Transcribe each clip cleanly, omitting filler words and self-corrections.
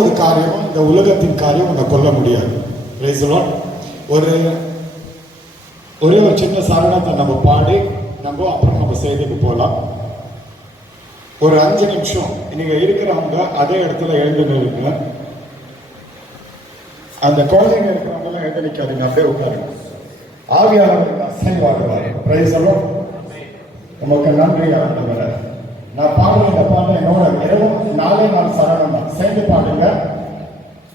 ஒரு காரியமும் இந்த உலகத்தின் காரியம் உன்னை கொல்ல முடியாது. Price the Lord. ஒரே ஒரு சின்ன சரணத்தை நம்ம பாடி அப்புறம் நம்ம செய்திக்கு போகலாம். ஒரு 5 நிமிஷம் நீங்க இருக்கிறவங்க அதே இடத்துல எழுந்து நில்லுங்க. அந்த குழந்தைங்க இருக்கிறவங்க எல்லாம் எழுந்து நிற்காதீங்க, அப்படியே உட்காருங்க. ஆவியானவருக்கு அசைவாடுவார். Price the Lord. நமக்கு நன்றி ஆண்டவரே. நான் பாடுற இந்த பாட்டு என்னோட வெறும் 4 சரணம் தான். சேர்ந்து பாடுங்க.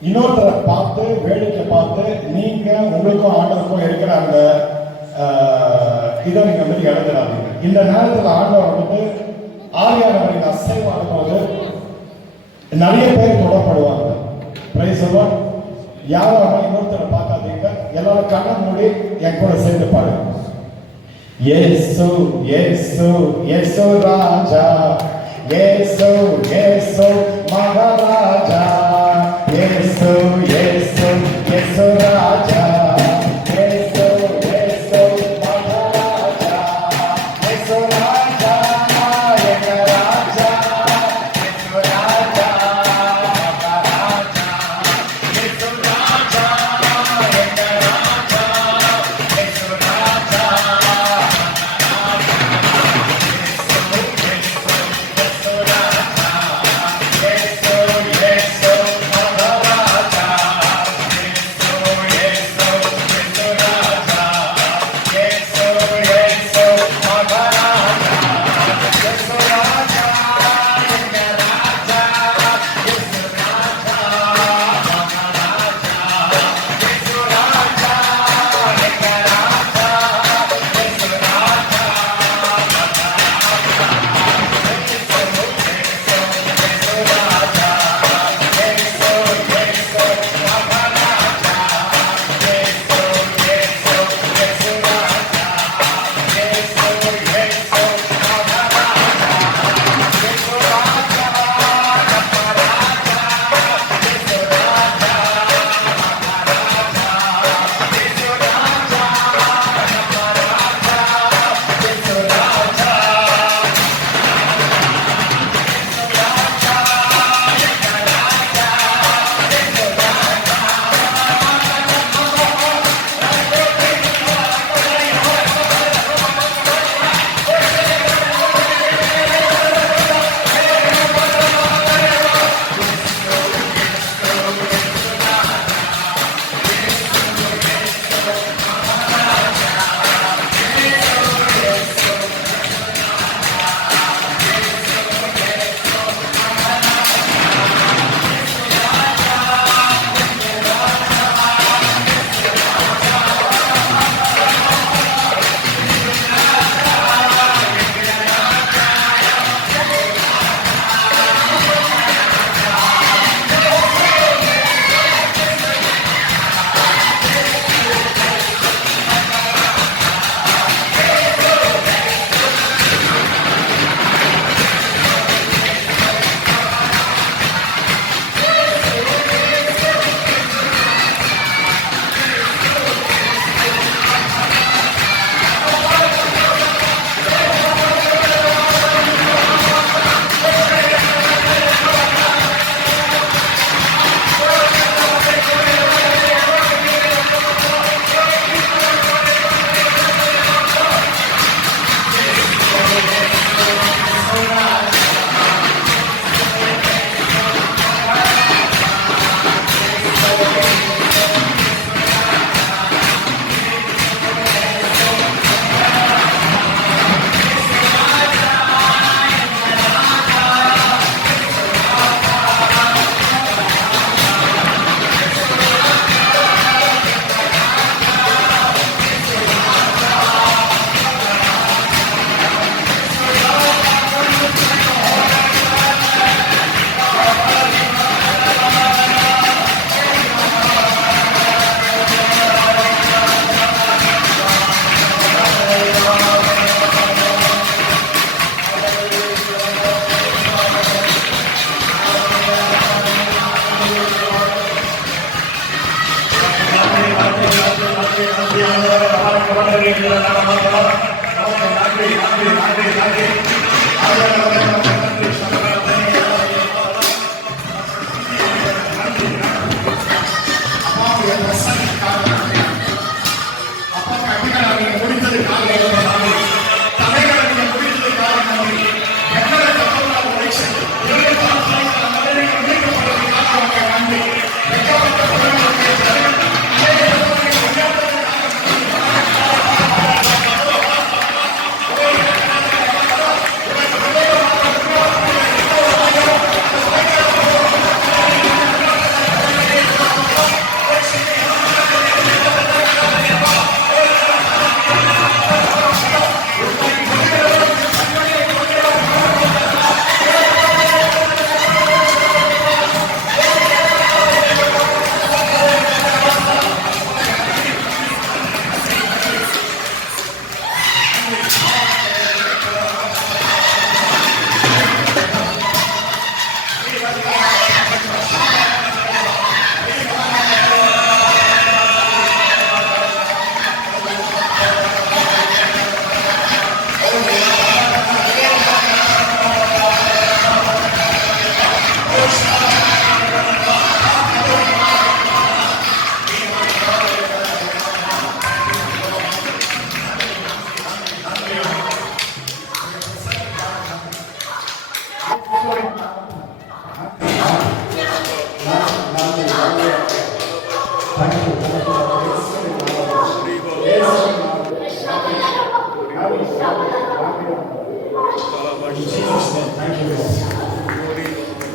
இன்னொருத்தரை பார்த்து வேடிக்கை பார்த்து நீங்க உங்களுக்கும் ஆண்டவருக்கும் இருக்கிற அந்த இதை நீங்க வந்து இழந்துடாதீங்க. இந்த நேரத்தில் ஆண்டவர் வந்து ஆவியானவரின் அசைவாடும் போது நிறைய பேர் தொடப்படுவாங்க. Price the Lord. யாரும் இன்னொருத்தரை பார்க்காதீங்க. எல்லாரும் கண்ணை மூடி என் கூட சேர்ந்து பாடுங்க. Yesu, Yesu, Yesu Raja, Yesu, Yesu Maharaja, Yesu, Yesu, Yesu Raja, Yesu, Yesu Maharaja, Yesu Raja, Yesu Raja, Yesu Raja, Maharaja, Yesu Raja, Yesu Raja, Yesu Raja.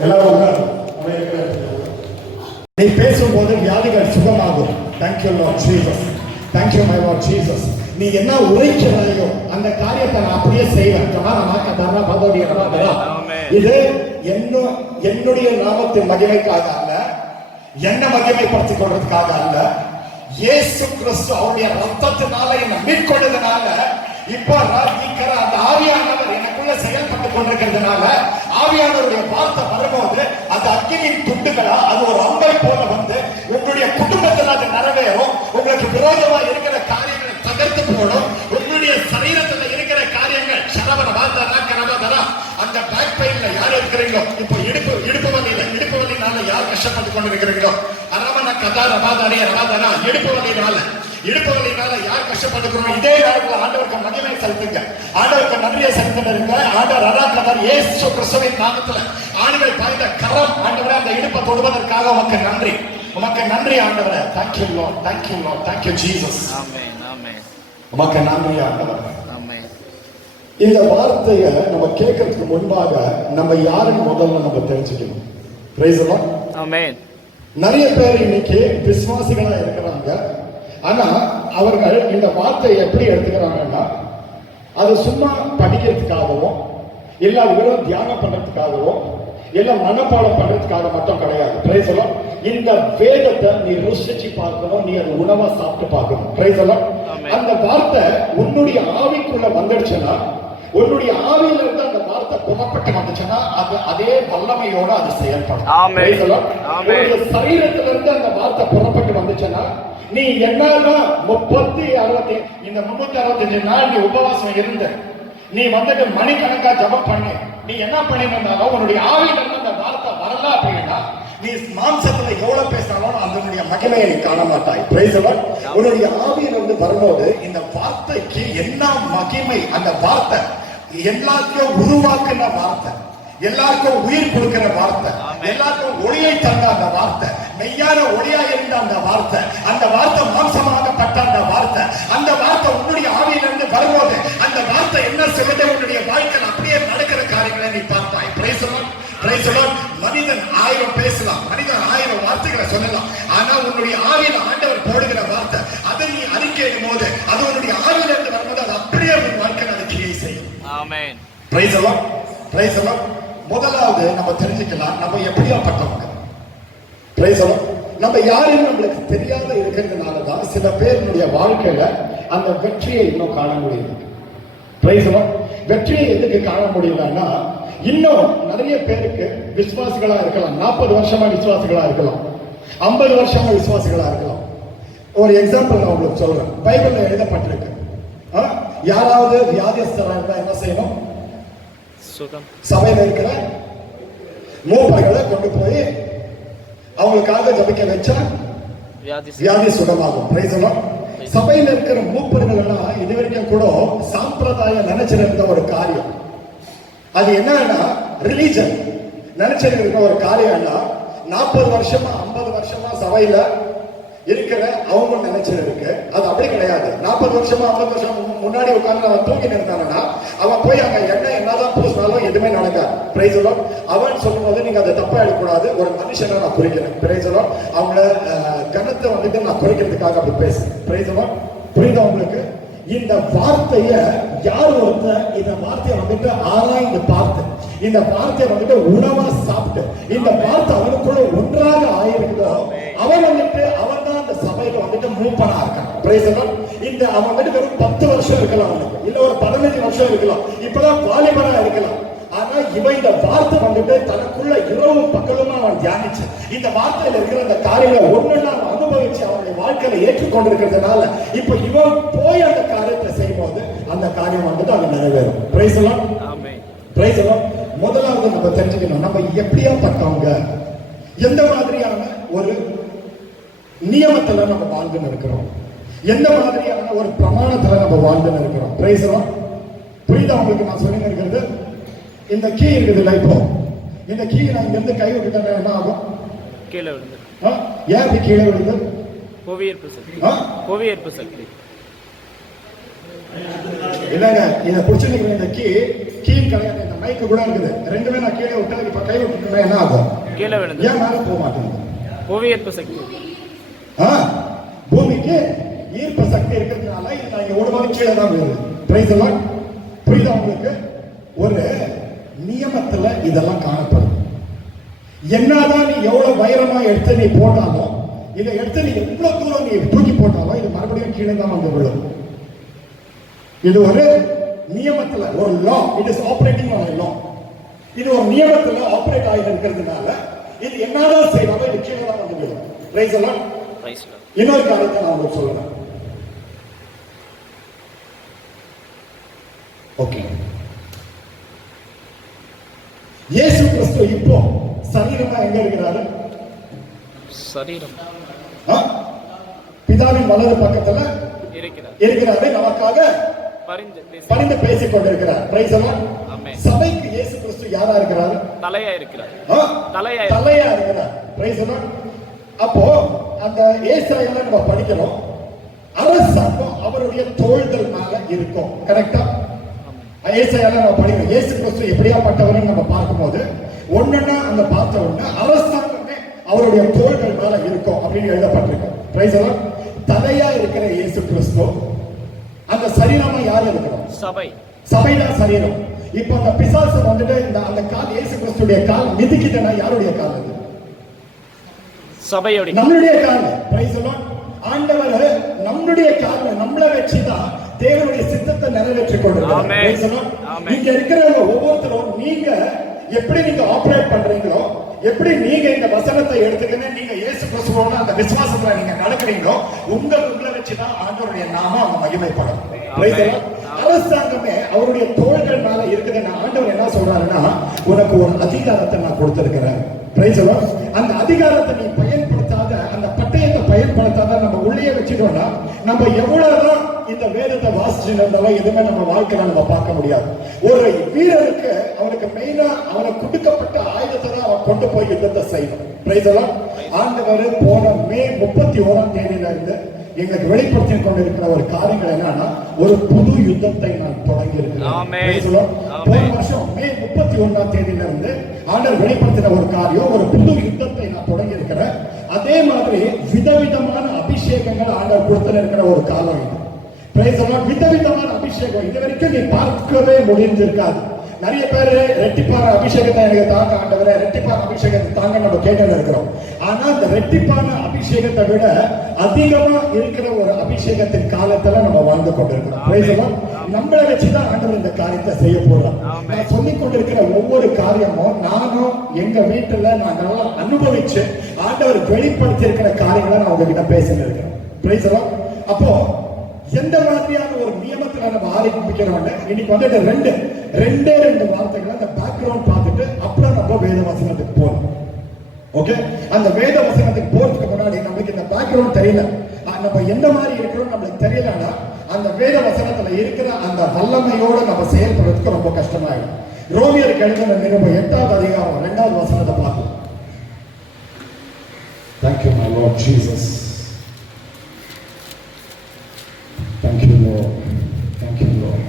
எல்லாரும் உட்காரும். அவன் இருக்கிற இடத்துல உட்காரு. நீ பேசும்போது வியாதிகள் சுகமாகும். Thank you Lord Jesus. Thank you my Lord Jesus. நீ என்ன உரைக்கிறாயோ அந்த காரியத்தை நான் அப்படியே செய்வேன். இது என்னுடைய நாமத்தின் மகிமைக்காக அல்ல, என்ன மகிமைப்படுத்திக் கொள்றதுக்காக அல்ல, இயேசு கிறிஸ்து அவருடைய ரத்தத்தினால என்ன மீட்கொண்டதுனால இப்ப அந்த ஆவியானவர் எனக்குள்ள செயல்பட்டு கொண்டிருக்கிறதுனால ஆவியானவருடைய வார்த்தை வரும்போது அது அக்கினியின் துண்டுகளா அது ஒரு அம்பை போல வந்து உங்களுடைய குடும்பத்தில் அது நிறைவேறும். உங்களுக்கு விரோதமா இருக்கிற காரியங்களை தகர்த்து போடும். உங்களுடைய சரீரத்தில் இருக்கிற காரியங்கள் அந்த பேக் பெயின்ல யார் இருக்கிறீங்களோ, இப்போ இடுப்பு வலினால யார் கஷ்டப்பட்டு கொண்டிருக்கிறீங்களோ, அரவண கதா ரமாதானே ரமாதானா இடுப்பு வலினால யார் கஷ்டப்பட்டுக்கிறோம், இதே நேரத்தில் ஆண்டவருக்கு மகிமை செலுத்துங்க, ஆண்டவருக்கு நன்றியை செலுத்துங்க. ஆண்டவர் அராக்கதர் இயேசு கிறிஸ்துவின் நாமத்துல ஆண்டவர் பாய்ந்த கரம் ஆண்டவரே அந்த இடுப்பை தொடுவதற்காக உமக்கு நன்றி ஆண்டவரே. Thank you Lord, thank you Lord, thank you Jesus. ஆமென் ஆமென். உமக்கு நன்றி ஆண்டவரே. ஆமென். இந்த வார்த்தையை நம்ம கேட்கறதுக்கு முன்பாக நம்ம யாருன்னு முதல்ல நம்ம தெரிஞ்சுக்கணும். Praise the Lord. ஆமென். நிறைய பேர் இன்னைக்கு விசுவாசிகளா இருக்கிறாங்க. ஆனா அவர்கள் இந்த வார்த்தையை எப்படி எடுத்துக்கிறாங்கன்னா அது சும்மா படிக்கிறதுக்காகவும் இல்ல வெறும் தியானம் பண்றதுக்காகவும் இல்ல மனப்பாடம் பண்றதுக்காக மட்டும் கிடையாது. Praise the Lord. இந்த வேதத்தை நீ ருசிச்சு பார்க்கணும், நீ அது உணவா சாப்பிட்டு பார்க்கணும். Praise the Lord. அந்த வார்த்தை உன்னுடைய ஆவிக்குள்ள வந்துடுச்சுன்னா, உன்னுடைய ஆவியில இருந்து அந்த வார்த்தை புறப்பட்டு வந்துச்சுன்னா அது அதே வல்லமையோட அது செயல்படும். Praise the Lord. உன்னுடைய சரீரத்துல இருந்து அந்த வார்த்தை புறப்பட்டு வந்துச்சுன்னா நீ என்னதான் 365 நாள் நீ உபவாசம் இருந்து நீ வந்துட்டு மணிக்கணக்கா ஜபம் பண்ணு, நீ என்ன பண்ணிருந்தாலும் உன்னுடைய ஆவியில இருந்து அந்த வார்த்தை வரல அப்படின்னா நீ மாம்சத்துல எவ்வளவு பேசினாலும் அதனுடைய மகிமையை நீ காண மாட்டாய். Praise the Lord. உன்னுடைய ஆவியில இருந்து வரும்போது இந்த வார்த்தைக்கு என்ன மகிமை, அந்த வார்த்தை எல்லாத்தையும் உருவாக்குன வார்த்தை, எல்லாருக்கும் உயிர் கொடுக்கிற வார்த்தை, எல்லாருக்கும் ஒளியை தந்த அந்த வார்த்தை, மெய்யான ஒளியா இருந்த அந்த வார்த்தை, அந்த வார்த்தை மாம்சமாகப்பட்ட அந்த வார்த்தை உன்னுடைய ஆவியிலிருந்து வரும்போது அந்த வார்த்தை என்ன சொல்லுது, உன்னுடைய வாழ்க்கையில் அப்படியே நடக்கிற காரியங்களை நீ பார்ப்பாய். Praise the Lord. Praise the Lord. மனிதன் 1000 பேசலாம், மனிதன் 1000 வார்த்தைகளை சொல்லலாம், ஆனா உன்னுடைய ஆவியில ஆண்டவர் போடுகிற வார்த்தை அதை நீ அறிக்கையிடும் போது அது உன்னுடைய ஆவியிலிருந்து வரும்போது அது அப்படியே உன் வாழ்க்கையில் அது கிரியை செய்யும். ஆமென். Praise the Lord. Praise the Lord. முதலாவது நம்ம தெரிஞ்சுக்கலாம் நம்ம எப்படியாப்பட்டவங்க. Praise the Lord. நம்ம யாரும் நம்மளுக்கு தெரியாத இருக்கிறதுனாலதான் சில பேருடைய வாழ்க்கையில அந்த வெற்றியை இன்னும் காண முடியல. Praise the Lord. வெற்றியை எதுக்கு காண முடியலன்னா இன்னும் நிறைய பேருக்கு விசுவாசிகளா இருக்கலாம், 40 வருஷமா விசுவாசிகளா இருக்கலாம், 50 வருஷமா விசுவாசிகளா இருக்கலாம். ஒரு எக்ஸாம்பிள் நான் உங்களுக்கு சொல்றேன். பைபிள்ல எழுதப்பட்டிருக்கு, யாராவது வியாதிஸ்தரா இருந்தா என்ன செய்யணும், சபையில இருக்கிற மூப்பர்களை கொண்டு போய் அவங்களுக்காக ஜபிக்க வச்சா வியாதி சுகமாகும். Praise the Lord. சபையில இருக்கிற மூப்பர்கள் எல்லாம் இது வரைக்கும் கூட சாம்பிரதாயம் நினைச்சிருந்த ஒரு காரியம், அது என்னன்னா ரிலீஜன் நினைச்சிருக்கிற ஒரு காரியம்னா 40 வருஷமா 50 வருஷமா சபையில இருக்கிற அவங்க நினைச்சிருக்கு. அது அப்படி கிடையாது. 40 வருஷமா 50 வருஷம் முன்னாடி உட்கார்ந்து அவன் தூங்கி நிறுத்தானா அவன் போய் அங்க என்னதான் பூசினாலும் எதுவுமே நடக்காது. Praise the Lord. அவன் சொல்லும்போது நீங்க அதை தப்பா எடுக்கக்கூடாது. ஒரு மனுஷனை நான் குறிக்கிறேன். Praise the Lord. அவங்கள கணத்தை வந்துட்டு நான் குறைக்கிறதுக்காக அப்படி பேசுறேன். Praise the Lord. புரியுதா உங்களுக்கு? இந்த வார்த்தைய யார் ஒருத்தர் இந்த வார்த்தையை வந்துட்டு ஆராய்ந்து பார்த்து இந்த வார்த்தையை வந்துட்டு உணவா சாப்பிட்டு இந்த வார்த்தை அவனுக்குள்ள ஒன்றாக ஆயிருக்குதோ அவன் வந்துட்டு அவன் தான் அந்த சபையில வந்துட்டு மூப்பனா இருக்கான். Praise the Lord. இந்த அவன் வந்துட்டு வெறும் 10 வருஷம் இருக்கலாம், அவனுக்கு இல்ல ஒரு 15 வருஷம் இருக்கலாம், இப்பதான் வாலிபனா இருக்கலாம். ஆனா இவன் இந்த வார்த்தை வந்துட்டு தனக்குள்ள இரவு பகலுமா அவன் தியானிச்சு இந்த வார்த்தையில இருக்கிற அந்த காரியங்களை ஒன்னொன்னா அவன் அனுபவிச்சு அவனுடைய வாழ்க்கையில ஏற்றுக்கொண்டிருக்கிறதுனால இப்ப இவன் போய் அந்த காரியத்தை செய்யும்போது அந்த காரியம் வந்துட்டு அங்க நிறைவேறும். Praise the Lord. Praise the Lord. முதலாவது நம்ம தெரிஞ்சுக்கணும் நம்ம எப்படியாப்பட்டவங்க, எந்த மாதிரியான ஒரு நியமத்துல நம்ம வாழ்ந்துன்னு இருக்கிறோம், எந்த மாதிரியான ஒரு பிரமாணத்துல நம்ம வாழ்ந்துன்னு இருக்கிறோம். Praise the Lord. புரியுதா உங்களுக்கு? நான் சொல்லி இருக்கிறது இந்த கீ இருக்குது இல்ல, இப்போ இந்த கீ நான் இங்க இருந்து கை விட்டுட்டேன் என்ன ஆகும்? கீழே விழுந்து. ஏன் இப்படி கீழே விழுது? புவியீர்ப்பு சக்தி. இல்லங்க இதை பிடிச்சிருக்கிற இந்த கீ கிடையாது, இந்த மைக்கு கூட இருக்குது. ரெண்டுமே நான் கீழே விட்டா இப்ப கை விட்டுட்டேன்னா என்ன ஆகும்? கீழே விழுந்து ஏன் மேல போக மாட்டேங்குது? புவியீர்ப்பு சக்தி. பூமிக்கு ஈர்ப்பு சக்தி இருக்கிறதுனால இது நான் இங்க ஓடும்போது கீழே தான் விழுது. Price the Lord. புரியுதா உங்களுக்கு? ஒரு நியமத்துல இதெல்லாம் காணப்படும். என்னதான் நீ எவ்வளவு வைரமா எடுத்து நீ போட்டாலும், இதை எடுத்து நீ எவ்வளவு தூரம் நீ தூக்கி போட்டாலும் இது மறுபடியும் கீழே தான் வந்து விழும். இது ஒரு நியமத்துல, ஒரு law. It is operating on a law. இது ஒரு நியமத்துல ஆபரேட் ஆகி இருக்கிறதுனால இது என்னதான் செய்யறாலும் இது கீழே தான் வந்து விழும். Price the Lord. இன்னொரு காரியத்தை நான் உங்களுக்கு சொல்றேன். ஓகே, இயேசு கிறிஸ்து இப்போ சரீரமா எங்க இருக்கிறாரு? சரீரம் பிதாவின் வலது பக்கத்துல இருக்கிறாரு. நமக்காக பரிந்து பேசிக் கொண்டிருக்கிறார். Price the Lord. சபைக்கு இயேசு கிறிஸ்து யாரா இருக்கிறாரு? தலையா இருக்கிறார். தலையா இருக்கிறார். Price the Lord. அப்போ அந்த ஏசாயால நம்ம படிக்கிறோம், அரசாங்கம் அவருடைய தோள்கள் மேல இருக்கும். கரெக்டா? ஏசாயால நம்ம படிக்கிறோம். இயேசு கிறிஸ்து எப்படியாப்பட்டவர்னு நம்ம பார்க்கும்போது ஒண்ணுன்னா அந்த பார்த்த உடனே அரசாங்கமே அவருடைய தோள்கள் மேல இருக்கும் அப்படின்னு எழுதப்பட்டிருக்கும். Price the Lord. தலையா இருக்கிற இயேசு கிறிஸ்து அந்த சரீரமா யார் இருக்கிறோம்? சபை. சபைதான் சரீரம். இப்ப அந்த பிசாசு வந்துட்டு இந்த அந்த கால் இயேசு கிறிஸ்துடைய கால் மிதிக்கிட்டனா யாருடைய கால் அது? சபையோட, நம்மளுடைய கால். Price the Lord. ஆண்டவர் நம்மளுடைய கால் நம்மள வச்சுதான் தேவனுடைய சித்தத்தை நிறைவேற்றிக் கொண்டிருக்கிறார். Price the Lord. இங்க இருக்கிறவங்க ஒவ்வொருத்தரும் நீங்க எப்படி நீங்க ஆபரேட் பண்றீங்களோ, எப்படி நீங்க இந்த வசனத்தை எடுத்துக்கிட்டு நீங்க இயேசு கிறிஸ்துவோட அந்த விசுவாசத்துல நீங்க நடக்கிறீங்களோ, உங்களை வச்சுதான் ஆண்டவருடைய நாமம் அவங்க மகிமைப்படும். Price the Lord. அரசாங்கமே அவருடைய தோள்கள் மேல இருக்குதுன்னு ஆண்டவர் என்ன சொல்றாருன்னா, உனக்கு ஒரு அதிகாரத்தை நான் கொடுத்திருக்கிறேன். Price the Lord. அந்த அதிகாரத்தை நீ பயன்படுத்தாத, அந்த பட்டயத்தை பயன்படுத்தாத நம்ம உள்ளே வச்சுட்டோம்னா நம்ம எவ்வளவுதான் இந்த வேதத்தை வாசிச்சு இருந்தாலும் எதுவுமே நம்ம வாழ்க்கையில நம்ம பார்க்க முடியாது. ஒரு வீரருக்கு அவனுக்கு மெயினா அவனுக்கு கொடுக்கப்பட்ட ஆயுதத்தை தான் அவன் கொண்டு போய் யுத்தத்தை செய்யணும். Price the Lord. ஆண்டவர் போன மே 31 இருந்து எங்களுக்கு வெளிப்படுத்தி கொண்டிருக்கிற ஒரு காரியங்கள் என்னன்னா, ஒரு புது யுத்தத்தை நான் தொடங்கி இருக்கிறேன். போன வருஷம் மே 31 இருந்து ஆண்டவர் வெளிப்படுத்தின ஒரு காரியம், ஒரு புது யுத்தத்தை நான் தொடங்கி இருக்கிறேன். அதே மாதிரி விதவிதமான அபிஷேகங்கள் ஆண்டவர் கொடுத்து இருக்கிற ஒரு காலம் இது. Price the Lord. விதவிதமான அபிஷேகம் இது வரைக்கும் நீ பார்க்கவே முடிஞ்சிருக்காது. நிறைய பேர் ரெட்டிப்பான அபிஷேகத்தை எனக்கு தாங்க ஆண்டவரே, ரெட்டிப்பான அபிஷேகத்தை தாங்க நம்ம கேட்டு இருக்கிறோம். ஆனா அந்த ரெட்டிப்பான அபிஷேகத்தை விட அதிகமா இருக்கிற ஒரு அபிஷேகத்தின் காலத்துல நம்ம வாழ்ந்து கொண்டிருக்கிறோம். Price the Lord. நம்மளை வச்சுதான் ஆண்டவர் இந்த காரியத்தை செய்ய போறோம். நான் சொல்லிக் கொண்டிருக்கிற ஒவ்வொரு காரியமும் நானும் எங்க வீட்டுல நான் நல்லா அனுபவிச்சு ஆண்டவர் வெளிப்படுத்தி இருக்கிற காரியங்களை நான் உங்ககிட்ட பேசிட்டு இருக்கிறேன். Price the Lord. அப்போ எந்த மாதிரியான ஒரு நியமத்துல நம்ம ஆரம்பிக்கிறோம். இன்னைக்கு வந்துட்டு ரெண்டு வார்த்தைகளை அந்த பேக்ரவுண்ட் பார்த்துட்டு அப்புறம் நம்ம வேத வசனத்துக்கு போறோம். ஓகே, அந்த வேத வசனத்துக்கு போறதுக்கு முன்னாடி நமக்கு இந்த பேக்ரவுண்ட் தெரியல, நம்ம எந்த மாதிரி இருக்கிறோம் நம்மளுக்கு தெரியலன்னா அந்த வேத வசனத்துல இருக்கிற அந்த வல்லமையோட நம்ம செயல்படுறதுக்கு ரொம்ப கஷ்டமாயிடும். ரோமியருக்கு எழுதின நிருபம் 8வது அதிகாரம் 2வது வசனத்தை பார்ப்போம். Thank you my Lord Jesus. Thank you Lord. Thank you Lord.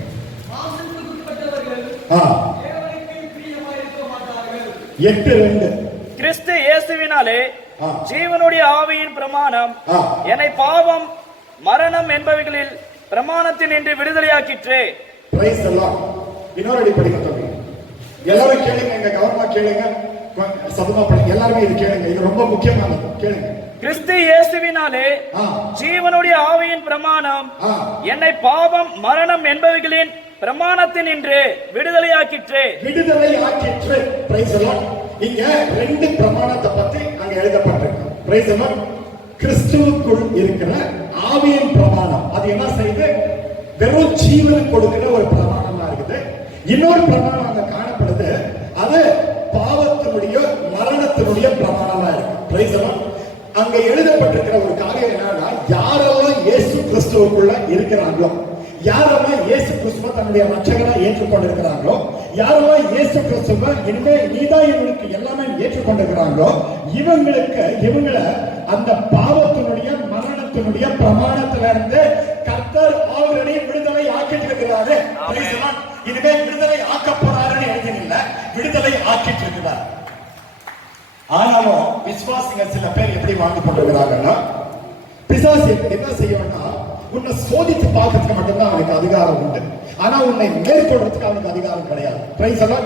கிறிஸ்து இயேசுவினாலே ஜீவனுடைய ஆவியின் பிரமாணம் என்னை பாவம் மரணம் என்பவைகளில் பிரமாணத்தினின்று விடுதலையாக்கிற்றே. Praise the Lord. இன்னொரு படிக்க எல்லாரும் கேளுங்க, எங்க கவனமா கேளுங்க, சத்தமா படிங்க. எல்லாரும் இது கேளுங்க, இது ரொம்ப முக்கியமானது. கேளுங்க. கிறிஸ்து இயேசுவினாலே ஜீவனுடைய ஆவியின் பிரமாணம் என்னை பாவம் மரணம் என்பவைகளின் பிரமாணத்தினின்று விடுதலையாக்கிற்றே. விடுதலையாக்கிற்று. Praise the Lord. இங்க ரெண்டு பிரமாணத்தை பத்தி அங்க எழுதப்பட்டிருக்கு. Praise the Lord. கிறிஸ்துவுக்குள் இருக்கிற ஆவியின் பிரமாணம் அது என்ன செய்யுது? வெறும் ஜீவன் கொடுக்கிற ஒரு பிரமாணமா இருக்குது. இன்னொரு பிரமாணம் அங்க காணப்படுது, அது பாவத்தினுடைய மரணத்தினுடைய பிரமாணமா இருக்கு. Praise the Lord. அங்க எழுதப்பட்டிருக்கிற ஒரு காரியம் என்னன்னா, யாரெல்லாம் இயேசு கிறிஸ்துவுக்குள்ள இருக்கிறாங்களோ, யாரெல்லாம் இயேசு கிறிஸ்துவ தன்னுடைய ரட்சகரா ஏற்றுக்கொண்டிருக்கிறாங்களோ, யாரெல்லாம் இயேசு கிறிஸ்துவ இனிமே நீதான் இவங்களுக்கு எல்லாமே ஏற்றுக்கொண்டிருக்கிறாங்களோ, இவங்களை அந்த பாவத்தினுடைய மரணத்தினுடைய பிரமாணத்தில இருந்து கர்த்தர் ஆல்ரெடி விடுதலை ஆக்கிட்டு இருக்கிறாரு. இனிமே விடுதலை ஆக்க போறாருன்னு எழுதினீங்க. விடுதலை ஆக்கிட்டு இருக்கிறார். ஆனாலும் விசுவாசிகள் சில பேர் எப்படி வாழ்ந்து கொண்டிருக்கிறாங்கன்னா, பிசாசு என்ன செய்யணும்னா உன்னை சோதித்து பார்க்கறதுக்கு மட்டும்தான் அவனுக்கு அதிகாரம் உண்டு. ஆனா உன்னை மேற்கொள்றதுக்கு அவனுக்கு அதிகாரம் கிடையாது. பிரைஸ் எல்லாம்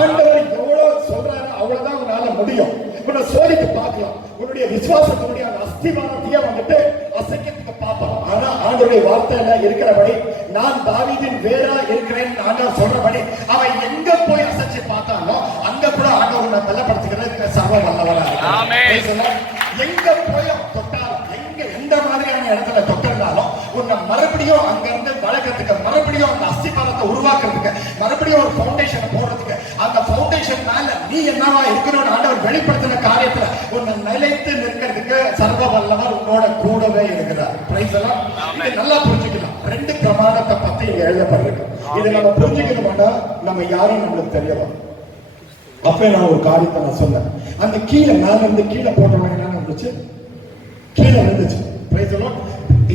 ஆண்டவர் எவ்வளவு சொல்றாரு அவ்வளவுதான் உன்னால முடியும். உன்னை சோதித்து பார்க்கலாம். உன்னுடைய விசுவாசத்தினுடைய அந்த அஸ்திவாரத்தையே வந்துட்டு அசைக்கிறதுக்கு பார்ப்பான். ஆனா ஆண்டவருடைய வார்த்தையில இருக்கிறபடி நான் தாவீதின் வேரா இருக்கிறேன் ஆண்டவர் சொல்றபடி அவன் எங்க போய் அசைச்சு பார்த்தானோ அங்க கூட ஆண்டவர் உன்னை பலப்படுத்துகிறது சர்வ வல்லவரா. எங்க போய் தொட்டாலும் எந்த மாதிரியான இடத்துல தொட்டிருந்தாலும் உன்னை மறுபடியும் அங்க இருந்து வளர்க்கறதுக்கு, மறுபடியும் அந்த அஸ்திபாரத்தை உருவாக்குறதுக்கு, மறுபடியும் ஒரு பவுண்டேஷனை போடுறதுக்கு, அந்த பவுண்டேஷன் மேல நீ என்னவா இருக்கணும்னு ஆண்டவர் வெளிப்படுத்தின காரியத்துல உன்னை நிலைத்து நிற்கிறதுக்கு சர்வ வல்லவர் உன்னோட கூடவே இருக்கிறார். பிரைஸ் எல்லாம் இது நல்லா புரிஞ்சுக்கலாம். 2 பிரமாணத்தை பத்தி இங்க எழுதப்பட்டிருக்கு. இது நம்ம புரிஞ்சுக்கணும்னா நம்ம யாரும் நம்மளுக்கு தெரியலாம். அப்ப நான் ஒரு காரியத்தை நான் சொன்னேன். அந்த கீழே மேல இருந்து கீழே போட்டவங்க என்ன இருந்துச்சு, கீழே இருந்துச்சு.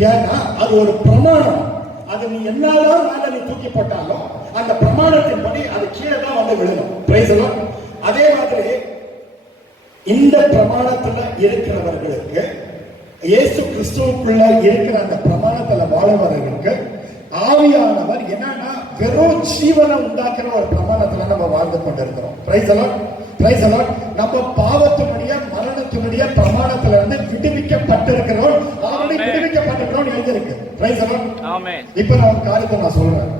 ஏன்னா அது ஒரு பிரமாணம். அது நீ என்னதான் மேல நீ தூக்கி போட்டாலும் அந்த பிரமாணத்தின் படி அது கீழே தான் வந்து விழணும். அதே மாதிரி இந்த பிரமாணத்துல இருக்கிறவர்களுக்கு, இயேசு கிறிஸ்துவுக்குள்ள இருக்கிற அந்த பிரமாணத்துல வாழ்வர்களுக்கு ஆவியானவர் என்னன்னா வெறும் ஜீவனை உண்டாக்குற ஒரு பிரமாணத்துல நம்ம வாழ்ந்து கொண்டிருக்கிறோம். நம்ம பாவத்தினுடைய மரணத்தினுடைய பிரமாணத்துல இருந்து விடுவிக்கப்பட்டிருக்கிறோம். ஆல்ரெடி விடுவிக்கப்பட்டிருக்கிறோம் எழுதிருக்கு. இப்ப நான் காரியத்தை நான் சொல்றேன்.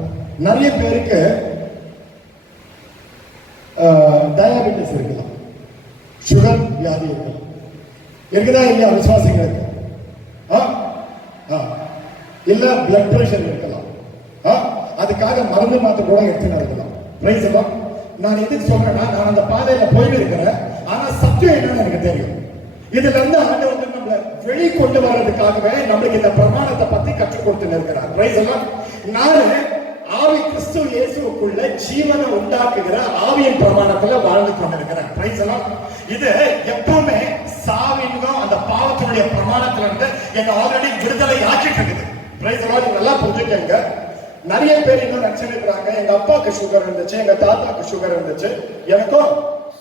நிறைய பேருக்கு டயாபெட்டிஸ் இருக்கலாம், சுகர் வியாதி இருக்கலாம். இருக்குதா இல்லையா விசுவாசிகளுக்கு? இல்ல பிளட் பிரஷர் இருக்கலாம். அதுக்காக மருந்து மாத்திரை கூட எடுத்துன்னு இருக்கலாம். நான் எதுக்கு சொல்றேன்னா, நான் அந்த பாதையில போயிட்டு இருக்கிறேன். ஆனா சத்தியம் என்னன்னு எனக்கு தெரியும். இதுல இருந்து ஆண்டவர் வந்து நம்மள வெளிக்கொண்டு வர்றதுக்காகவே நம்மளுக்கு இந்த பிரமாணத்தை பத்தி கற்றுக் கொடுத்து இருக்கிறார். நானு ஆவி கிறிஸ்து இயேசுக்குள்ள ஜீவனை உண்டாக்குகிற ஆவியின் பிரமாணத்துல வாழ்ந்து கொண்டிருக்கிறேன். இது எப்பவுமே சாவின்னும் அந்த பாவத்தினுடைய பிரமாணத்துல இருந்து என்ன ஆல்ரெடி விடுதலை ஆக்கிட்டு இருக்குது. நல்லா புரிஞ்சுக்கங்க. நிறைய பேர் இன்னும் நினைச்சிருக்கிறாங்க, எங்க அப்பாவுக்கு சுகர் இருந்துச்சு, எங்க தாத்தாக்கு சுகர் இருந்துச்சு, எனக்கும்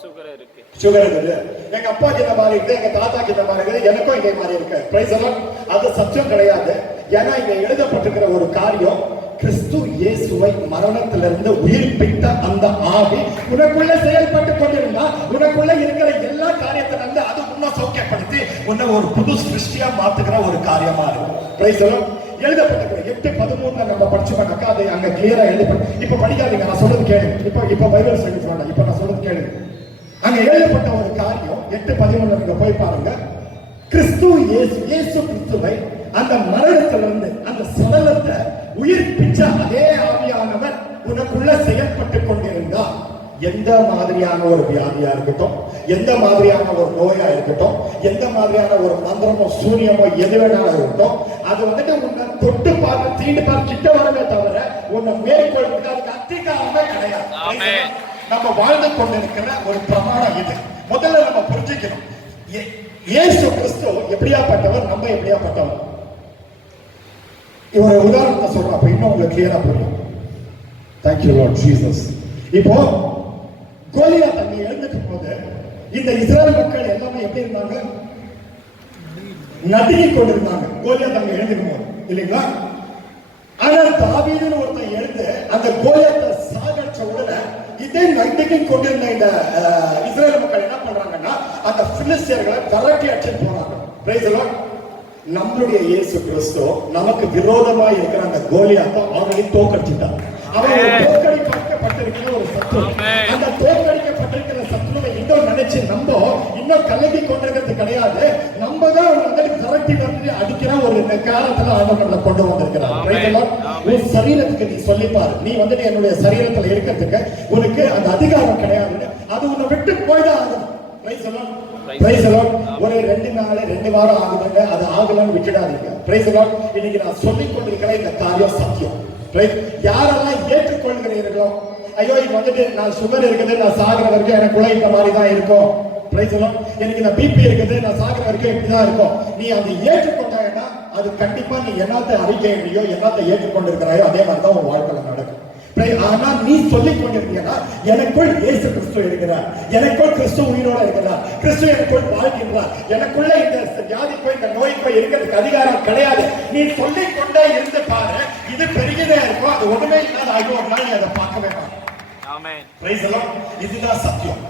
சுகர் இருக்குது, எங்க அப்பாக்கு இந்த மாதிரி இருக்குது, எங்க தாத்தாக்கு இந்த மாதிரி இருக்குது, எனக்கும் இதே மாதிரி இருக்கு. அது சத்தியம் கிடையாது. ஏன்னா இங்க எழுதப்பட்டிருக்கிற ஒரு காரியம், கிறிஸ்து இயேசுவை மரணத்திலிருந்து உயிர்ப்பித்த அந்த ஆவி உனக்குள்ள செயல்பட்டு கொண்டிருந்தா உனக்குள்ள இருக்கிற எல்லா காரியத்திலிருந்து அது உன்னை சௌக்கியப்படுத்தி உன்னை ஒரு புது சிருஷ்டியா மாத்துக்கிற ஒரு காரியமா இருக்கும். எழுதப்பட்டிருக்கிற 8:13 நம்ம படிச்சோம்னாக்கா அது அங்க கிளியரா எழுதப்பட்டு, இப்ப படிக்காதீங்க, நான் சொல்றது கேளுங்க. இப்ப பைபிள் ஸ்டடி சொல்றேன், இப்ப நான் சொல்றது கேளுங்க. அங்க எழுதப்பட்ட ஒரு காரியம் 8:13 நீங்க போய் பாருங்க. கிறிஸ்து இயேசு கிறிஸ்துவை அந்த மரணத்திலிருந்து அந்த சடலத்தை உயிர்ப்பிச்ச அதே ஆவியானவர் உனக்குள்ள செயல்பட்டு கொண்டிருந்தா எந்த மாதிரியான ஒரு வியாதியா இருக்கட்டும், எந்த மாதிரியான ஒரு நோயா இருக்கட்டும், எந்த மாதிரியான ஒரு மந்திரமோ சூரியமோ எது வேணாலும் இருக்கட்டும், அது வந்துட்டு உன்னை தொட்டு பார்த்து தீண்டு பார்த்து கிட்ட வரவே தவிர உன்னை மேற்கொள்ளுக்கு அதுக்கு அதிகாரமே கிடையாது. நம்ம வாழ்ந்து கொண்டிருக்கிற ஒரு பிரமாணம் இது. முதல்ல நம்ம புரிஞ்சுக்கணும், இயேசு கிறிஸ்து எப்படியாப்பட்டவர், நம்ம எப்படியாப்பட்டவர். ஒரு உதாரணத்தை சொல்றேன், அப்ப இன்னும் உங்களுக்கு கிளியரா புரியும். Thank you Lord Jesus. இப்போ கோலியாத் அங்க எழுந்துட்டு போது இந்த இஸ்ரேல் மக்கள் எல்லாமே எப்படி இருந்தாங்க, நடுங்கி கொண்டிருந்தாங்க. கோலியாத் அங்க எழுந்துக்கும் போது இல்லைங்களா? ஆனால் தாவீதுன்னு ஒருத்தன் எழுந்து அந்த கோலியாத்தை சாகடிச்ச உடனே இதே நடுங்கி கொண்டிருந்த இந்த இஸ்ரேல் மக்கள் என்ன பண்றாங்கன்னா அந்த பிலிஸ்தியர்களை விரட்டி அடிச்சுட்டு போனாங்க. Price the Lord. நம்மளுடைய இயேசு கிறிஸ்து நமக்கு விரோதமாக இருக்கிற அந்த கோலியாத்தை ஆல்ரெடி தோற்கடிச்சுட்டார். அவன் தோற்கடிக்கப்பட்டிருக்கிற ஒரு சத்ரு. அந்த தோற்கடிக்கப்பட்டிருக்கிற சத்ருவை இன்னும் நினைச்சு நம்ம இன்னும் கலங்கி கொண்டிருக்கிறது கிடையாது. நம்ம தான் வந்து விரட்டி வந்து அடிக்கிற ஒரு காலத்துல ஆண்டவர்களை கொண்டு வந்திருக்கிறார். உன் சரீரத்துக்கு நீ சொல்லிப்பாரு, நீ வந்துட்டு என்னுடைய சரீரத்துல இருக்கிறதுக்கு உனக்கு அந்த அதிகாரம் கிடையாது. அது உன்னை விட்டு போய்தான் ஆகணும். ஒரு 2 நாள் 2 வாரம் ஆகுதுங்க, அது ஆகலன்னு விட்டுடாதீங்க. இன்னைக்கு நான் சொல்லிக் கொண்டிருக்கிற இந்த காரியம் சத்தியம். யாரெல்லாம் ஏற்றுக்கொள்கிறீர்களோ, ஐயோ இது வந்துட்டு நான் சுகர் இருக்குது, நான் சாகிற வரைக்கும் எனக்குள்ள இந்த மாதிரி தான் இருக்கும், எனக்கு இந்த பிபி இருக்குது, நான் சாகிற வரைக்கும் இப்படிதான் இருக்கும், நீ அதை ஏற்றுக்கொண்டாங்கன்னா அது கண்டிப்பா நீ என்னத்தை அறிக்கையோ என்னத்தை ஏற்றுக்கொண்டிருக்கிறாயோ அதே மாதிரிதான் உன் வாழ்க்கையில நடக்கும். ஆனா நீ சொல்லிக் கொண்டிருந்தீங்கன்னா எனக்குள் இயேசு கிறிஸ்து இருக்கிறார், எனக்குள் கிறிஸ்து உயிரோட இருக்கிறார், கிறிஸ்து எனக்குள் வாழ்கின்றார், எனக்குள்ள இந்த வியாதிக்கோ இந்த நோய்க்கோ இருக்கிறதுக்கு அதிகாரம் கிடையாது. நீ சொல்லிக் கொண்டே இருந்து பாரு, இது பெரியதா இருக்கும். அது ஒண்ணுமே இல்லாத ஆகும், ஒரு நாள் நீ அதை பார்க்கவே மாட்டேன். இதுதான் சத்தியம்.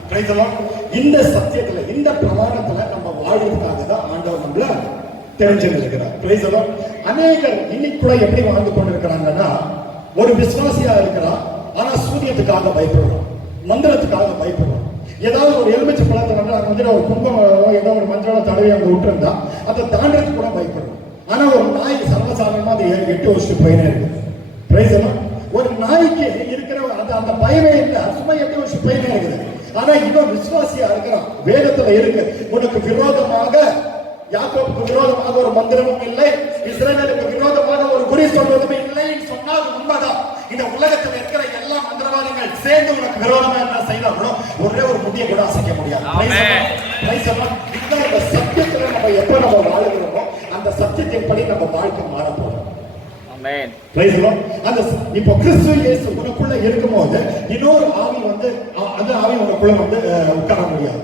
இந்த சத்தியத்துல இந்த பிரமாணத்துல நம்ம வாழ்றதுக்காக தான் ஆண்டவர் நம்மள தெரிஞ்சிருக்கிறார். அநேகர் இன்னைக்குள்ள எப்படி வாழ்ந்து கொண்டிருக்கிறாங்கன்னா, ஒரு விசுவாசியா இருக்கிறான், ஆனா சூரியத்துக்காக பயப்படுறான், மந்திரத்துக்காக பயப்படுறான். ஏதாவது ஒரு எலுமிச்சை பழத்தை வந்து ஒரு குங்குமம் ஏதோ ஒரு மஞ்சளை தடவி அங்க விட்டுருந்தா அதை தாண்டறதுக்கு கூட பயப்படுறான். ஆனா ஒரு நாய் சர்வசாதாரணமா அதை 8 வருஷத்துக்கு பயனே இருக்குது. ஒரு நாய்க்கு இருக்கிற அந்த பயமே இல்லை, சும்மா 8 வருஷம் பயனே இருக்குது. ஆனா இவன் விசுவாசியா இருக்கிறான், வேதத்துல இருக்கு, உனக்கு விரோதமாக யாக்கோபுக்கு விரோதமாக ஒரு மந்திரமும் இல்லை, இஸ்ரவேலுக்கு விரோதமாக ஒரு குறி சொல்வதும் இல்லை சொன்னால் உண்மைதான். இந்த உலகத்தில் இருக்கிற எல்லா மந்திரவாதிகள் சேர்ந்து உனக்கு விரோதமா என்ன செய்தாலும் ஒரே ஒரு முடிய கூட அசைக்க முடியாது. இந்த சத்தியத்துல நம்ம எப்ப நம்ம வாழுகிறோமோ அந்த சத்தியத்தின்படி நம்ம வாழ்க்கை மாறப்போம். இப்போ கிறிஸ்து இயேசு உனக்குள்ள இருக்கும்போது இன்னொரு ஆவி வந்து அந்த ஆவி உனக்குள்ள வந்து உட்கார முடியாது.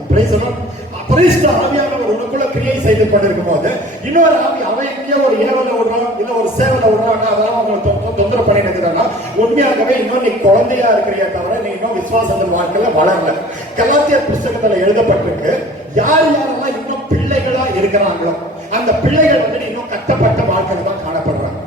பரிசுத்த ஆவியானவர் உனக்குள்ள கிரியை செய்து கொண்டிருக்கும் போது இன்னொரு ஆவி அவன் எங்கேயோ ஒரு ஏவல விடுறான், இல்ல ஒரு சேவல விடுறாங்க, அதெல்லாம் அவங்க தொந்தரவு பண்ணி நிற்கிறாங்க. உண்மையாகவே இன்னும் நீ குழந்தையா இருக்கிறிய தவிர நீ இன்னும் விசுவாசத்தின் வாழ்க்கையில வளரல. கலாத்தியர் புஸ்தகத்துல எழுதப்பட்டிருக்கு, யார் யாரெல்லாம் இன்னும் பிள்ளைகளா இருக்கிறாங்களோ அந்த பிள்ளைகள் வந்து இன்னும் கட்டப்பட்ட வாழ்க்கையில தான் காணப்படுறாங்க.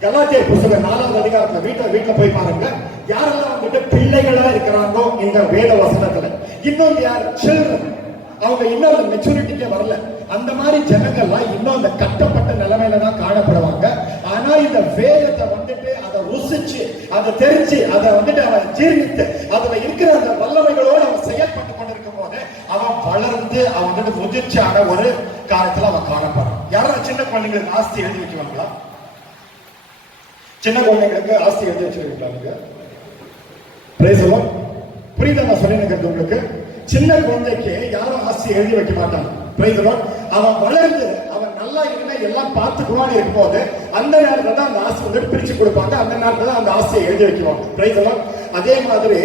கலாத்தியர் புஸ்தகம் 4வது அதிகாரத்துல வீட்டுல போய் பாருங்க, யாரெல்லாம் வந்துட்டு பிள்ளைகளா இருக்கிறாங்களோ இந்த வேத வசனத்துல, இன்னும் யார் சில்ட்ரன், அவங்க இன்னும் மெச்சூரிட்டிக்கே வரல, அந்த மாதிரி ஜனங்கள்லாம் இன்னும் அந்த கட்டப்பட்ட நிலைமையில தான் காணப்படுவாங்க. ஆனா இந்த வேதத்தை வந்துட்டு அதை ருசிச்சு அதை தெரிஞ்சு அதை வந்துட்டு அவன் ஜீர்ணித்து அதுல இருக்கிற அந்த வல்லமைகளோடு அவன் செயல்பட்டு கொண்டிருக்கும் போது அவன் வளர்ந்து அவன் வந்துட்டு முதிர்ச்சியான ஒரு காலத்துல அவன் காணப்படுறான். யாரும் சின்ன குழந்தைங்களுக்கு ஆஸ்தி எழுதி வைக்குவாங்களா? சின்ன குழந்தைங்களுக்கு ஆஸ்தி எழுதி வச்சிருக்கீங்களா? புரியுதா நான் சொல்லிருக்கிறது உங்களுக்கு? சின்ன குழந்தைக்கு யாரும் ஆஸ்தி எழுதி வைக்க மாட்டாங்க. அவன் வளர்ந்து அவன் நல்லா இனிமே எல்லாம் பார்த்துக்குவான்னு இருக்கும்போது அந்த நேரத்துல தான் அந்த ஆஸ்தி வந்து பிரிச்சு கொடுப்பாங்க, அந்த நேரத்துல தான் அந்த ஆஸ்தியை எழுதி வைக்குவாங்க. அதே மாதிரி